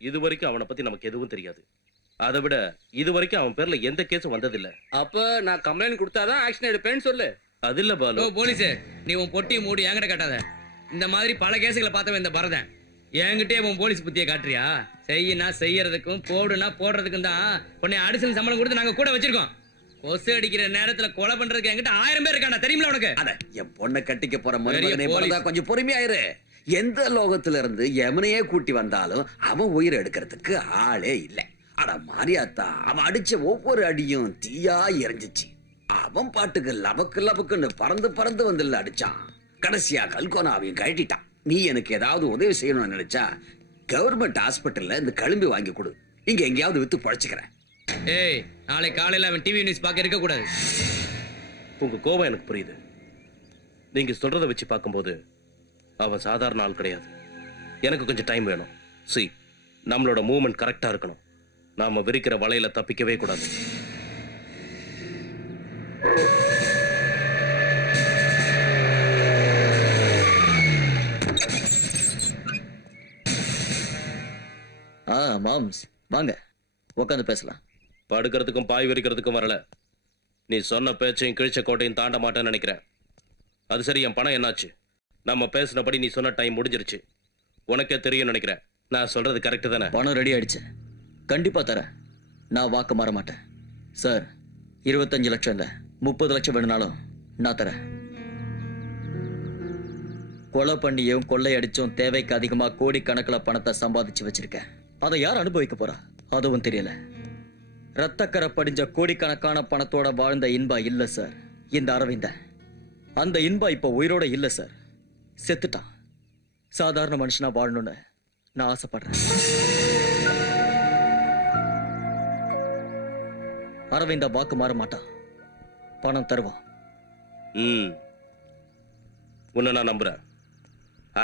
இது வரைக்கும் அவனை பத்தி நமக்கு எதுவும் தெரியாது. அதை விட இது வரைக்கும் அவன் பேர்ல எந்த கேஸும் வந்ததில்ல. அப்ப நான் கம்ப்ளைண்ட் கொடுத்தாதான் ஆக்ஷன் எடுப்பேன்னு சொல்லு. அது இல்ல பாலு. ஓ போலீஸே, நீ உன் பொட்டி மூடி என்கிட்ட காட்டாத. இந்த மாதிரி பல கேஸுகளை பார்த்தவன் இந்த பரதன். என்கிட்டே உன் போலீஸ் புத்தியை காட்டுறியா? செய்யினா செய்யறதுக்கும் போடுனா போடுறதுக்கும் தான் உன்னை அடிஷனல் சம்பளம் கொடுத்து நாங்க கூட வச்சிருக்கோம். கொசு அடிக்கிற நேரத்துல கொலை பண்றதுக்கு என்கிட்ட 1000 பேர் இருக்காண்டா, தெரியுமில உனக்கு? அட என் பொண்ணை கட்டிக்க போற மருமகனை பரதா கொஞ்சம் பொறுமையாயிரு. எந்த லோகத்துல இருந்து யமனையே கூட்டி வந்தாலும் அவன் உயிரை எடுக்கிறதுக்கு ஆளே இல்லை. அட மாரியாத்தா, அவன் அடிச்ச ஒவ்வொரு அடியும் தீயா எரிஞ்சிச்சு. அவன் பாட்டுக்கு லபக்கு லபக்குன்னு பறந்து பறந்து வந்து அடிச்சான். கடைசியா கல்கோனாவையும் கழட்டிட்டான். நீ எனக்கு ஏதாவது உதவி செய்யணும்னு நினைச்சா கவர்மெண்ட் ஹாஸ்பிட்டல்ல இந்த களும்பி வாங்கி கொடு. இங்க எங்கேயாவது வித்து பழச்சுக்கிறேன். ஏய், நாளை காலையில அவன் டிவி நியூஸ் பார்க்க இருக்க கூடாது. உங்க கோபம் எனக்கு புரியுது. நீங்க சொல்றதை வச்சு பார்க்கும்போது அவன் சாதாரண ஆள் கிடையாது. எனக்கு கொஞ்சம் டைம் வேணும். நம்மளோட மூவ்மெண்ட் கரெக்டா இருக்கணும். நாம விரிக்கிற வலையில தப்பிக்கவே கூடாது. மாம்ஸ் வாங்க உட்காந்து பேசலாம். படுக்கிறதுக்கும் பாய் விரிக்கிறதுக்கும் வரல. நீ சொன்ன பேச்சையும் கிழிச்ச கோட்டையும் தாண்ட மாட்டேன்னு நினைக்கிறேன். அது சரி, என் பணம் என்னாச்சு? நம்ம பேசினபடி நீ சொன்ன டைம் முடிஞ்சிருச்சு. உனக்கே தெரியும் நினைக்கிறேன். நான் சொல்றது கரெக்டு தானே? பணம் ரெடி ஆயிடுச்சு, கண்டிப்பா தரேன். நான் வாக்கு மாற மாட்டேன் சார். 25 லட்சம் இல்ல 30 லட்சம் வேணும்னாலும் நான் தரேன். கொலை பண்ணியும் கொள்ளையடிச்சும் தேவைக்கு அதிகமா கோடிக்கணக்கில் பணத்தை சம்பாதிச்சு வச்சிருக்கேன். அதை யார் அனுபவிக்க போறா அதுவும் தெரியல. ரத்தக்கரை படிஞ்ச கோடிக்கணக்கான பணத்தோட வாழ்ந்த இன்பா இல்ல சார் இந்த அரவிந்த. அந்த இன்பா இப்ப உயிரோட இல்ல சார், செத்துட்டான். சாதாரண மனுஷனா வாழணும்னு நான் ஆசைப்படுறேன். அரவிந்தா வாக்கு மாற மாட்டான், பணம் தருவான். உன்னை நான் நம்புறேன்.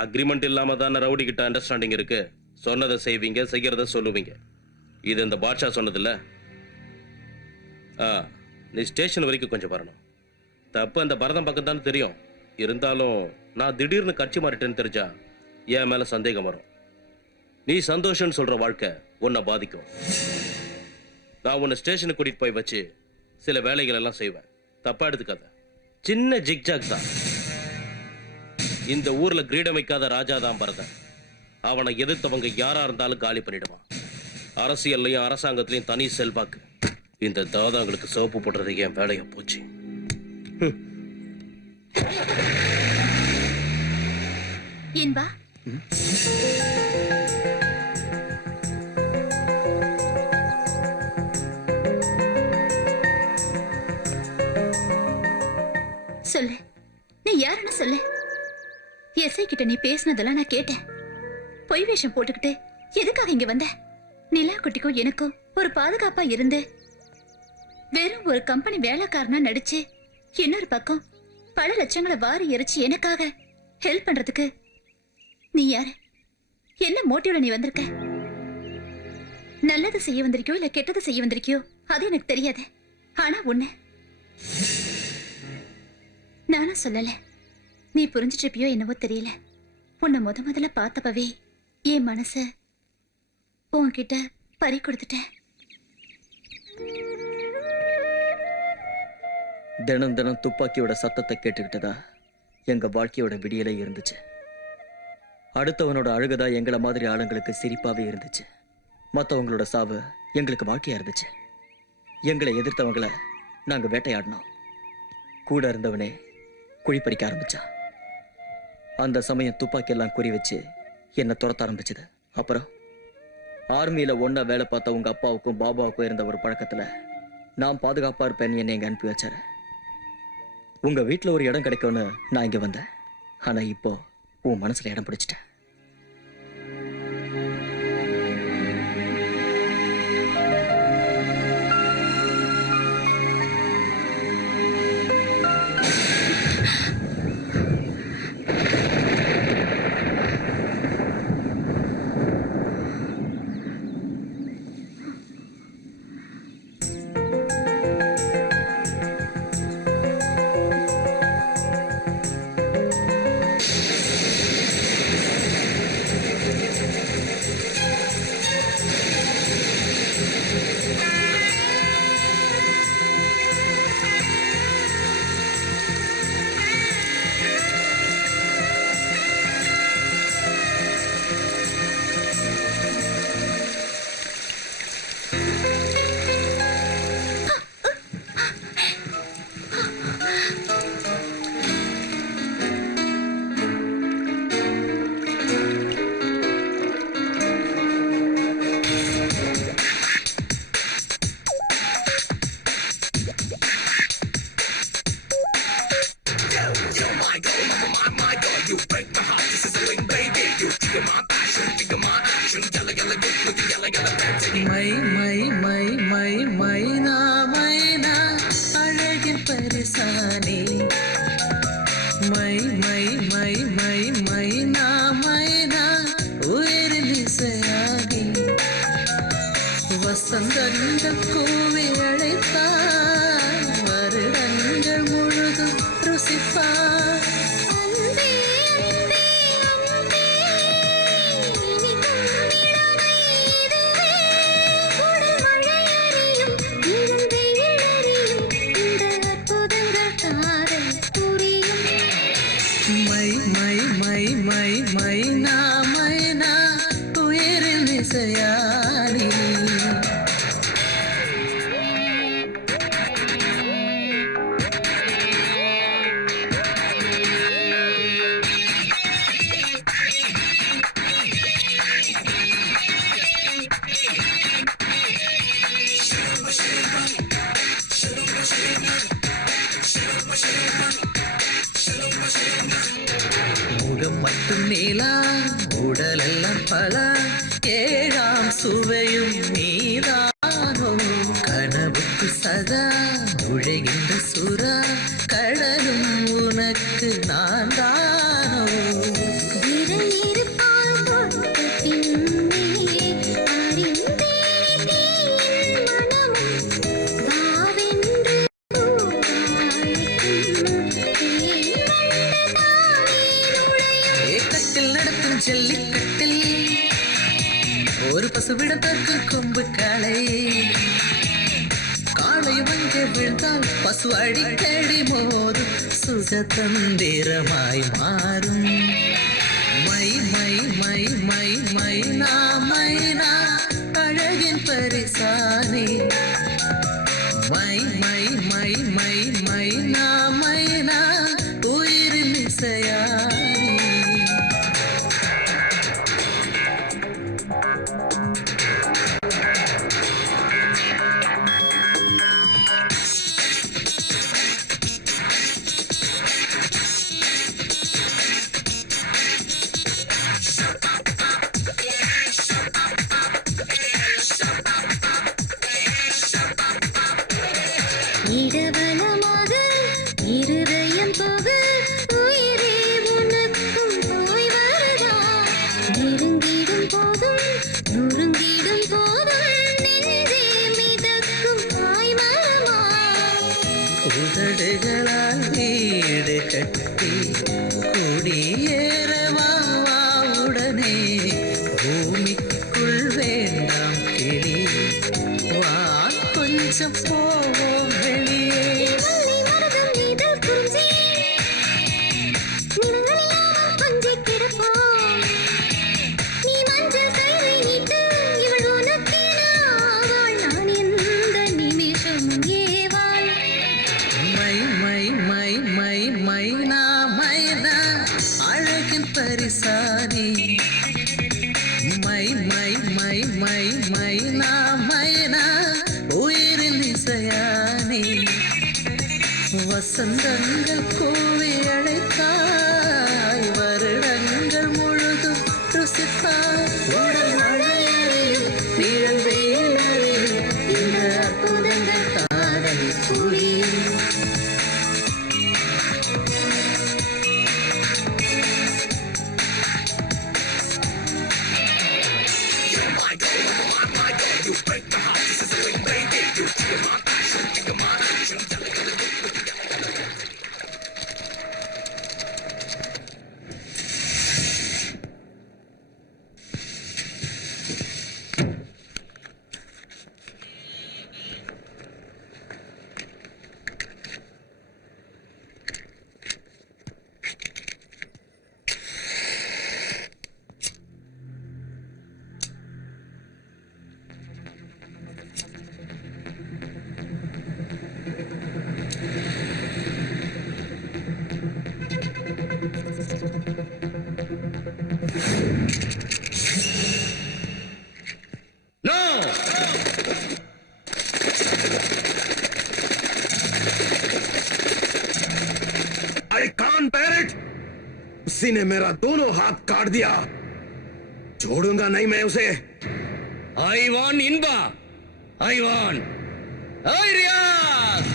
அக்ரிமெண்ட் இல்லாம தானே ரவுடி கிட்ட அண்டர்ஸ்டாண்டிங் இருக்கு. சொன்னதை செய்வீங்க, செய்யறத சொல்லுவீங்க. இது இந்த பாட்ஷா சொன்னதில்ல. நீ ஸ்டேஷன் வரைக்கும் கொஞ்சம் வரணும். தப்பு அந்த பரதம் பக்கம் தான் தெரியும். இருந்தாலும் நான் திடீர்னு கட்சி மாறிட்டேன்னு தெரிஞ்சா என் மேல சந்தேகம் வரும். நீ சந்தோஷம்னு சொல்ற வாழ்க்கை உன்னை பாதிக்கும். நான் உன்னை ஸ்டேஷனுக்கு கூட்டிட்டு போய் வச்சு சில வேலைகள் எல்லாம் செய்வேன். தப்பா எடுத்துக்காத. சின்ன ஜிக்ஜாக் தான். இந்த ஊர்ல கிரீடம் வைக்காத ராஜா தான் பரதன். அவனை எதிர்த்தவங்க யாரா இருந்தாலும் காலி பண்ணிடுவான். அரசியல்லையும் அரசாங்கத்திலையும் தனி செல்வாக்கு. இந்த தாதாங்களுக்கு சோப்பு போடுறது என் வேலையை போச்சு. இன்பா, சொல்லு, நீ யாருன்னு சொல்லு. எஸ்ஐ கிட்ட நீ பேசினதெல்லாம் நான் கேட்டேன். பொய் வேஷம் போட்டுக்கிட்டு எதுக்காக இங்க வந்த? நிலா குட்டிக்கும் எனக்கும் ஒரு பாதுகாப்பா இருந்து வெறும் ஒரு கம்பெனி வேலைக்காரனா நடிச்சு இன்னொரு பக்கம் பல லட்சங்களை வாரி எரிச்சு எனக்காக ஹெல்ப் பண்றதுக்கு நீ யாரு? என்ன மோட்டிவ்ல நீ வந்திருக்க? நல்லது செய்ய வந்திருக்கியோ இல்ல கெட்டது செய்ய வந்திருக்கியோ அது எனக்கு தெரியாது. ஆனா ஒண்ணு நானும் சொல்லல, நீ புரிஞ்சிட்டு இருப்பியோ என்னவோ தெரியல. உன்னை முதல்ல பார்த்தப்பவே என் மனச உன்கிட்ட பறி கொடுத்துட்டேன். தினம் தினம் துப்பாக்கியோட சத்தத்தை கேட்டுக்கிட்டதா எங்க வாழ்க்கையோட விடியலே இருந்துச்சு. அடுத்தவனோட அழுகதா எங்களை மாதிரி ஆளுங்களுக்கு சிரிப்பாவே இருந்துச்சு. மற்றவங்களோட சாவு எங்களுக்கு வாழ்க்கையா இருந்துச்சு. எங்களை எதிர்த்தவங்களை நாங்க வேட்டையாடினோம். கூட இருந்தவனே குழி பறிக்க ஆரம்பிச்சான். அந்த சமயம் துப்பாக்கி எல்லாம் குறி வச்சு என்னை துரத்த ஆரம்பிச்சது. அப்புறம் ஆர்மியில ஒன்னா வேலை பார்த்த உங்க அப்பாவுக்கும் பாபாவுக்கும் இருந்த ஒரு பழக்கத்துல நான் பாதுகாப்பா இருப்பேன்னு என்னை இங்க அனுப்பி வச்சாரு. உங்க வீட்டுல ஒரு இடம் கிடைக்கும்னு நான் இங்க வந்தேன். ஆனா இப்போ உன் மனசுல இடம் பிடிச்சிட்டேன். முகம் மட்டும் நீலா உடலெல்லாம் பலா ஏழாம் சுவையும் நீதானோ கனவுக்கு சதா நுழைகின்ற சுறா கடலும் உனக்கு நான் தானோ ஏக்கத்தில் நடக்கும் ஜல்லிக்கட்டில் ஒரு பசுவிடத்தற்கு கொம்பு காளை காளை வங்கே விழுந்தால் பசு அடிக்கடி மோதும் சுகதந்திரமாய் மாறும் மை மை மை மை மைனா மைனா அழகின் பரிசானி மை மை மை மை மைனா மைனா உயிரின் இசையானி இடவலமாக இருதயம் போக உயிரே உனக்கும் போய் வருதா நெருங்கிடும் போதும் நொறுங்கிடும் போதும் நெஞ்சே மிதக்கும் தாய் மரமா உதடுகளால் வீடு கட்டி குடியேறவா உடனே பூமிக்குள் வேண்டாம் கிளி வா கொஞ்சம் போவோம் வெளியே மல்லை மரதம் இதழ் குறிஞ்சி நிலங்களில்லாமல் கொஞ்சிக் கிடப்போம் நீ மஞ்சள் கயிறை நீட்டு இவள் உனக்கேனாவாள் நான் எந்த நிமிஷமும் ஏவாள் மை மை மை மை மைனா மைனா அழகின் பரிசானி மை மை மை மை மைனா மைனா உயிரின் இசையானி வசந்தங்கள் கூவி அழைத்தாய் வருடங்கள் முழுதும் ருசித்தாய் உடல் மழையறையில் நிழல் வெயிலறையில் இந்த அற்புதங்கள் காதல் புரியும் I can't bear it. उसी ने मेरा दोनों हाथ काट दिया. छोड़ूंगा नहीं मैं उसे. I want Inba I want Riyaz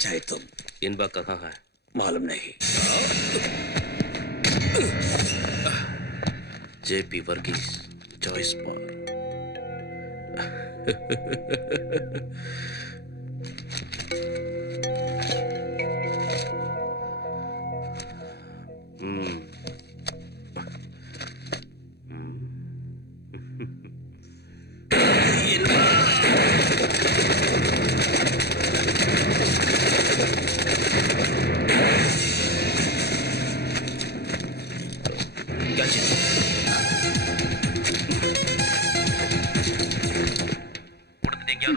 चाहे तुम इनबा कहाँ है? मालूम नहीं। जेपी वर्गीस चॉइस पर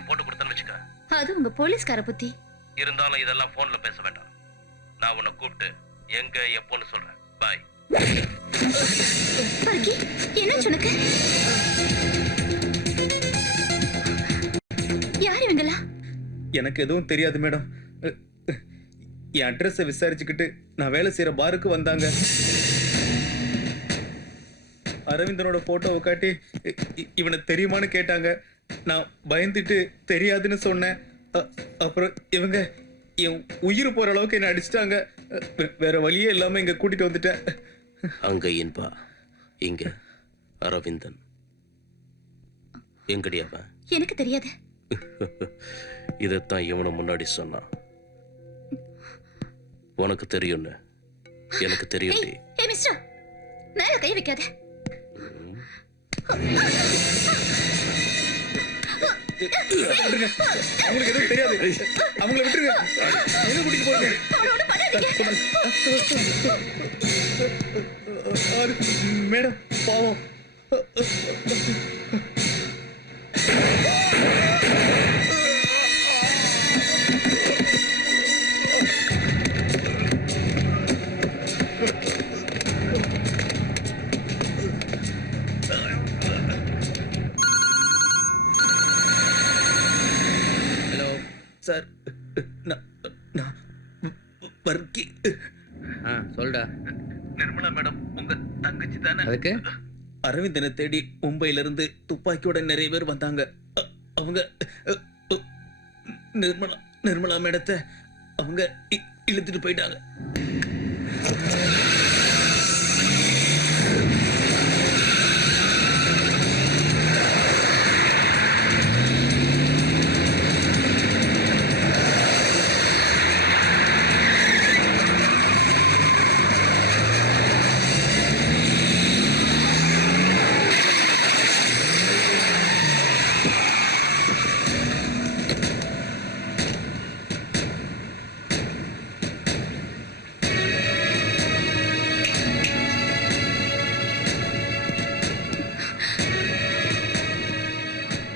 போட்டு கொடுத்தேன்னு வச்சுக்க. அது உங்க போலீஸ்கார புத்தி. இருந்தாலும் இதெல்லாம் போன்ல பேச வேண்டாம். நான் உன்னை கூப்பிட்டு எங்க எப்போன்னு சொல்றேன். பாய். வர்கி, என்ன சொன்னக்கு? யார் இவங்களா? எனக்கு எதுவும் தெரியாது மேடம். என் அட்ரஸை விசாரிச்சுக்கிட்டு நான் வேலை செய்யற பாருக்கு வந்தாங்க. அரவிந்தனோட போட்டோவை காட்டி இவனை தெரியுமான்னு கேட்டாங்க. நான் பயந்துட்டு தெரியாதுன்னு சொன்னேன். அப்புறம் இவங்க என் உயிர் போற அளவுக்கு என்ன அடிச்சிட்டாங்க. வேற வழியே இல்லாம இங்க கூட்டிட்டு வந்துட்டேன். அங்க இன்பா, இங்க அரவிந்தன். எங்கடி அவன்? எனக்கு தெரியாது. இதைத்தான் இவனை முன்னாடி சொன்னான். உனக்கு தெரியும்னு எனக்கு தெரியும். ஏய் மிஸ்டர், மேல கை வைக்காத. அவங்களுக்கு எதுவும் தெரியாது. அவங்கள விட்டுருங்க. எங்க கூட்டிட்டு போறீங்க? மேடம் பாவம். சார், நான் வர்கி. சொல்டா. நிர்மலா மேடம் உங்க தங்கச்சி தானே? அதுக்கு அரவிந்தனை தேடி மும்பையில இருந்து துப்பாக்கியோட நிறைய பேர் வந்தாங்க. அவங்க நிர்மலா மேடத்தை அவங்க இழுத்துட்டு போயிட்டாங்க.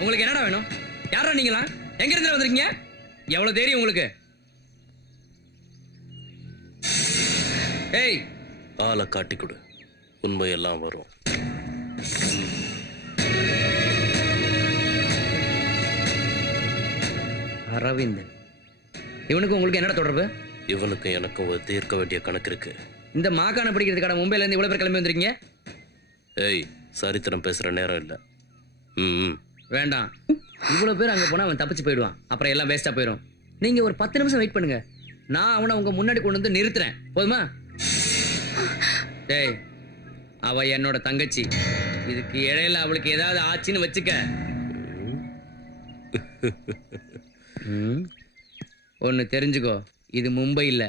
உங்களுக்கு என்னடா வேணும்? யாரா நீங்களா? எங்க இருந்து வந்திருக்கீங்க? எவ்வளவு தைரியம் உங்களுக்கு? ஏய், ஆளை காட்டி கொடு, உண்மையெல்லாம் வரும். அரவிந்தன், இவனுக்கு உங்களுக்கு என்னடா தொடர்பு? இவனுக்கு எனக்கு ஒரு தீர்க்க வேண்டிய கணக்கு இருக்கு. இந்த மாகாண பிடிக்கிறதுக்கான மும்பைல இருந்து இவ்வளவு பேர் கிளம்பி வந்திருக்கீங்க? ஏய், சரித்திரம் பேசுற நேரம் இல்ல. வேண்டாம். இவ்வளவு பேர் அங்க போனா அவன் தப்பிச்சு போயிடுவான். அப்புறம் எல்லாம் வேஸ்டா போயிடும். நீங்க ஒரு 10 நிமிஷம் வெயிட் பண்ணுங்க. நான் அவனை உங்க முன்னாடி கொண்டு வந்து நிறுத்துறேன். போதுமா? டேய், அவ என்னோட தங்கச்சி. இதுக்கு இடையில அவளுக்கு ஏதாவது ஆச்சுன்னு வச்சுக்க. ஒன்னு தெரிஞ்சுக்கோ, இது மும்பை இல்ல.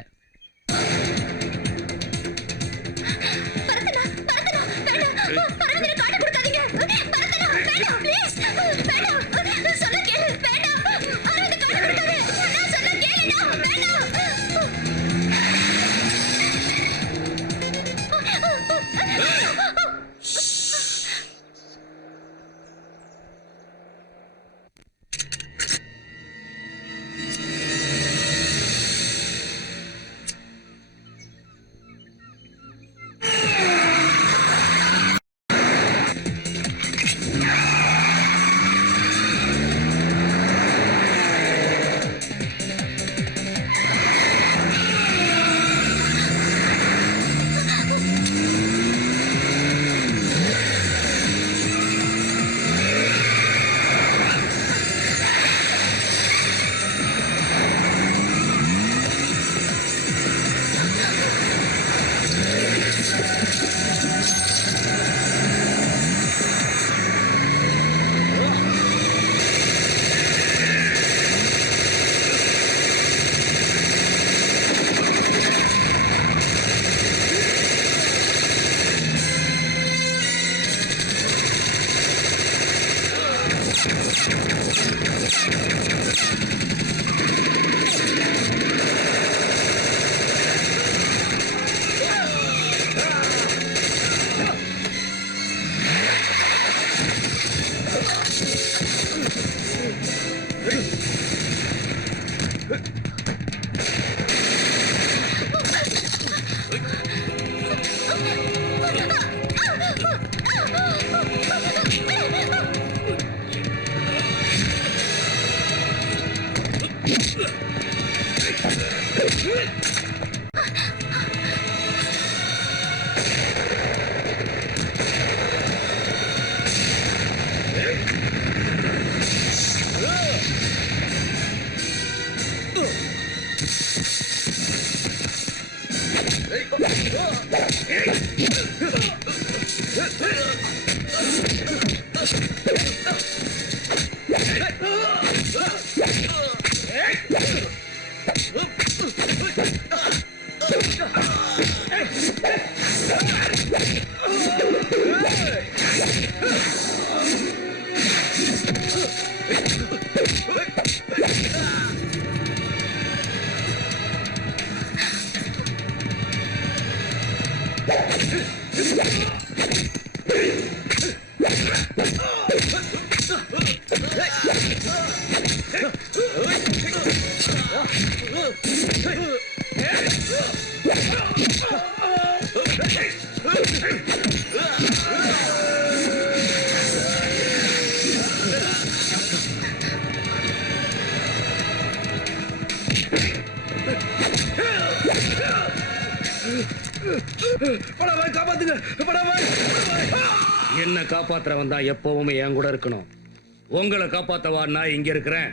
என்ன காப்பாத்துறவன் தான் எப்பவுமே என் கூட இருக்கணும். உங்களை காப்பாத்தவா நான் இங்க இருக்கிறேன்.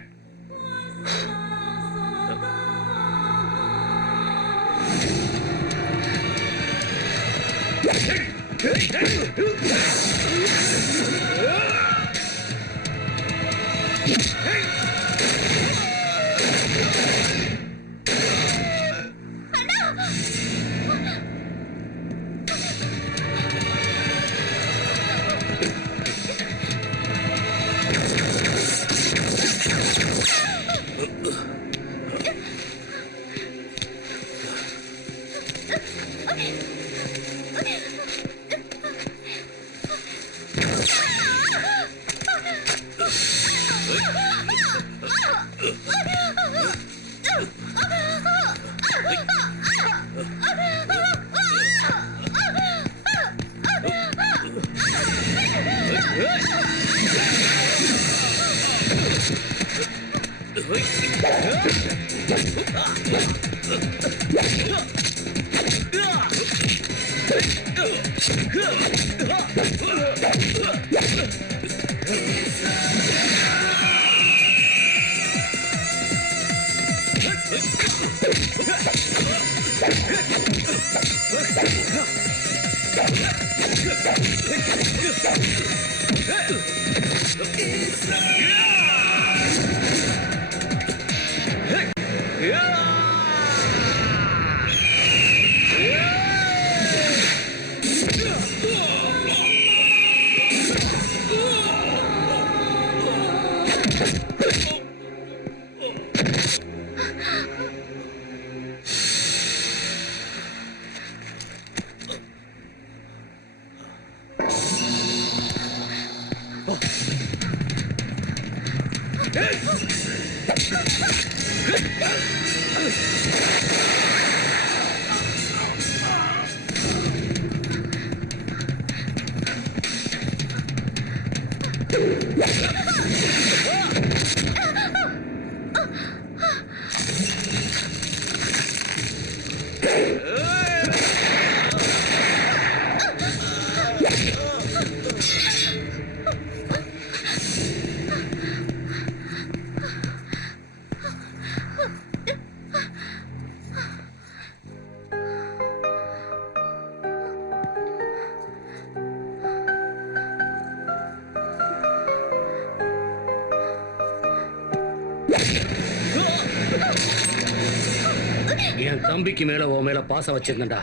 என் தம்பிக்கு மேல உன் மேல பாசம் வச்சிருந்தா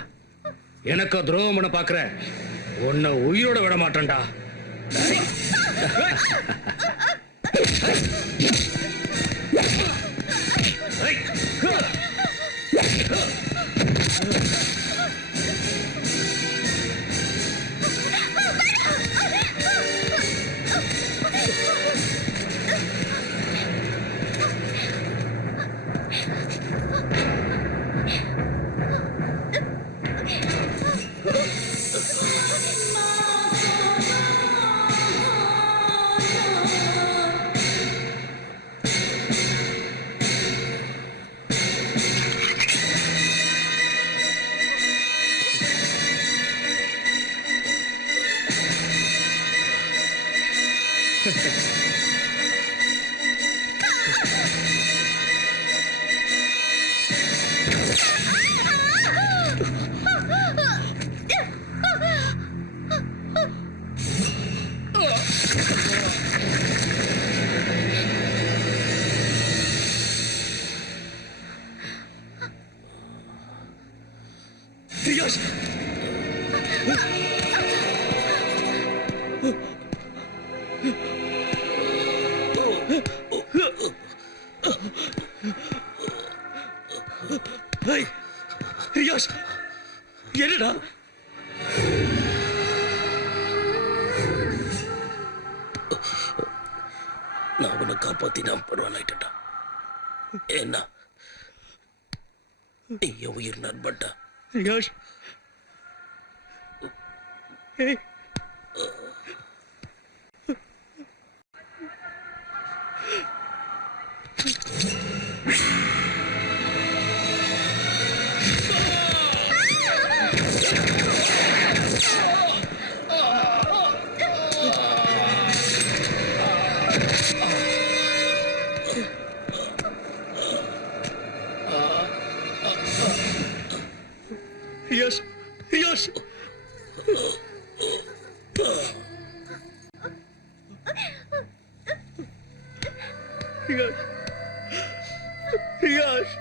எனக்கு துரோகம் பண்ண பாக்குற உன்னை உயிரோட விட மாட்டேன்டா. ரியாஷ் ஏய், ரியாஷ் என்னடா நான் அவனை காப்பாத்தி நான் பரவாயில்லைட்டா. என்ன நீ என் உயிர் நண்பன்டா. ரியாஷ் ஏய் ரியாஷ் ரியாஷ் ரியாஷ் ரியாஷ்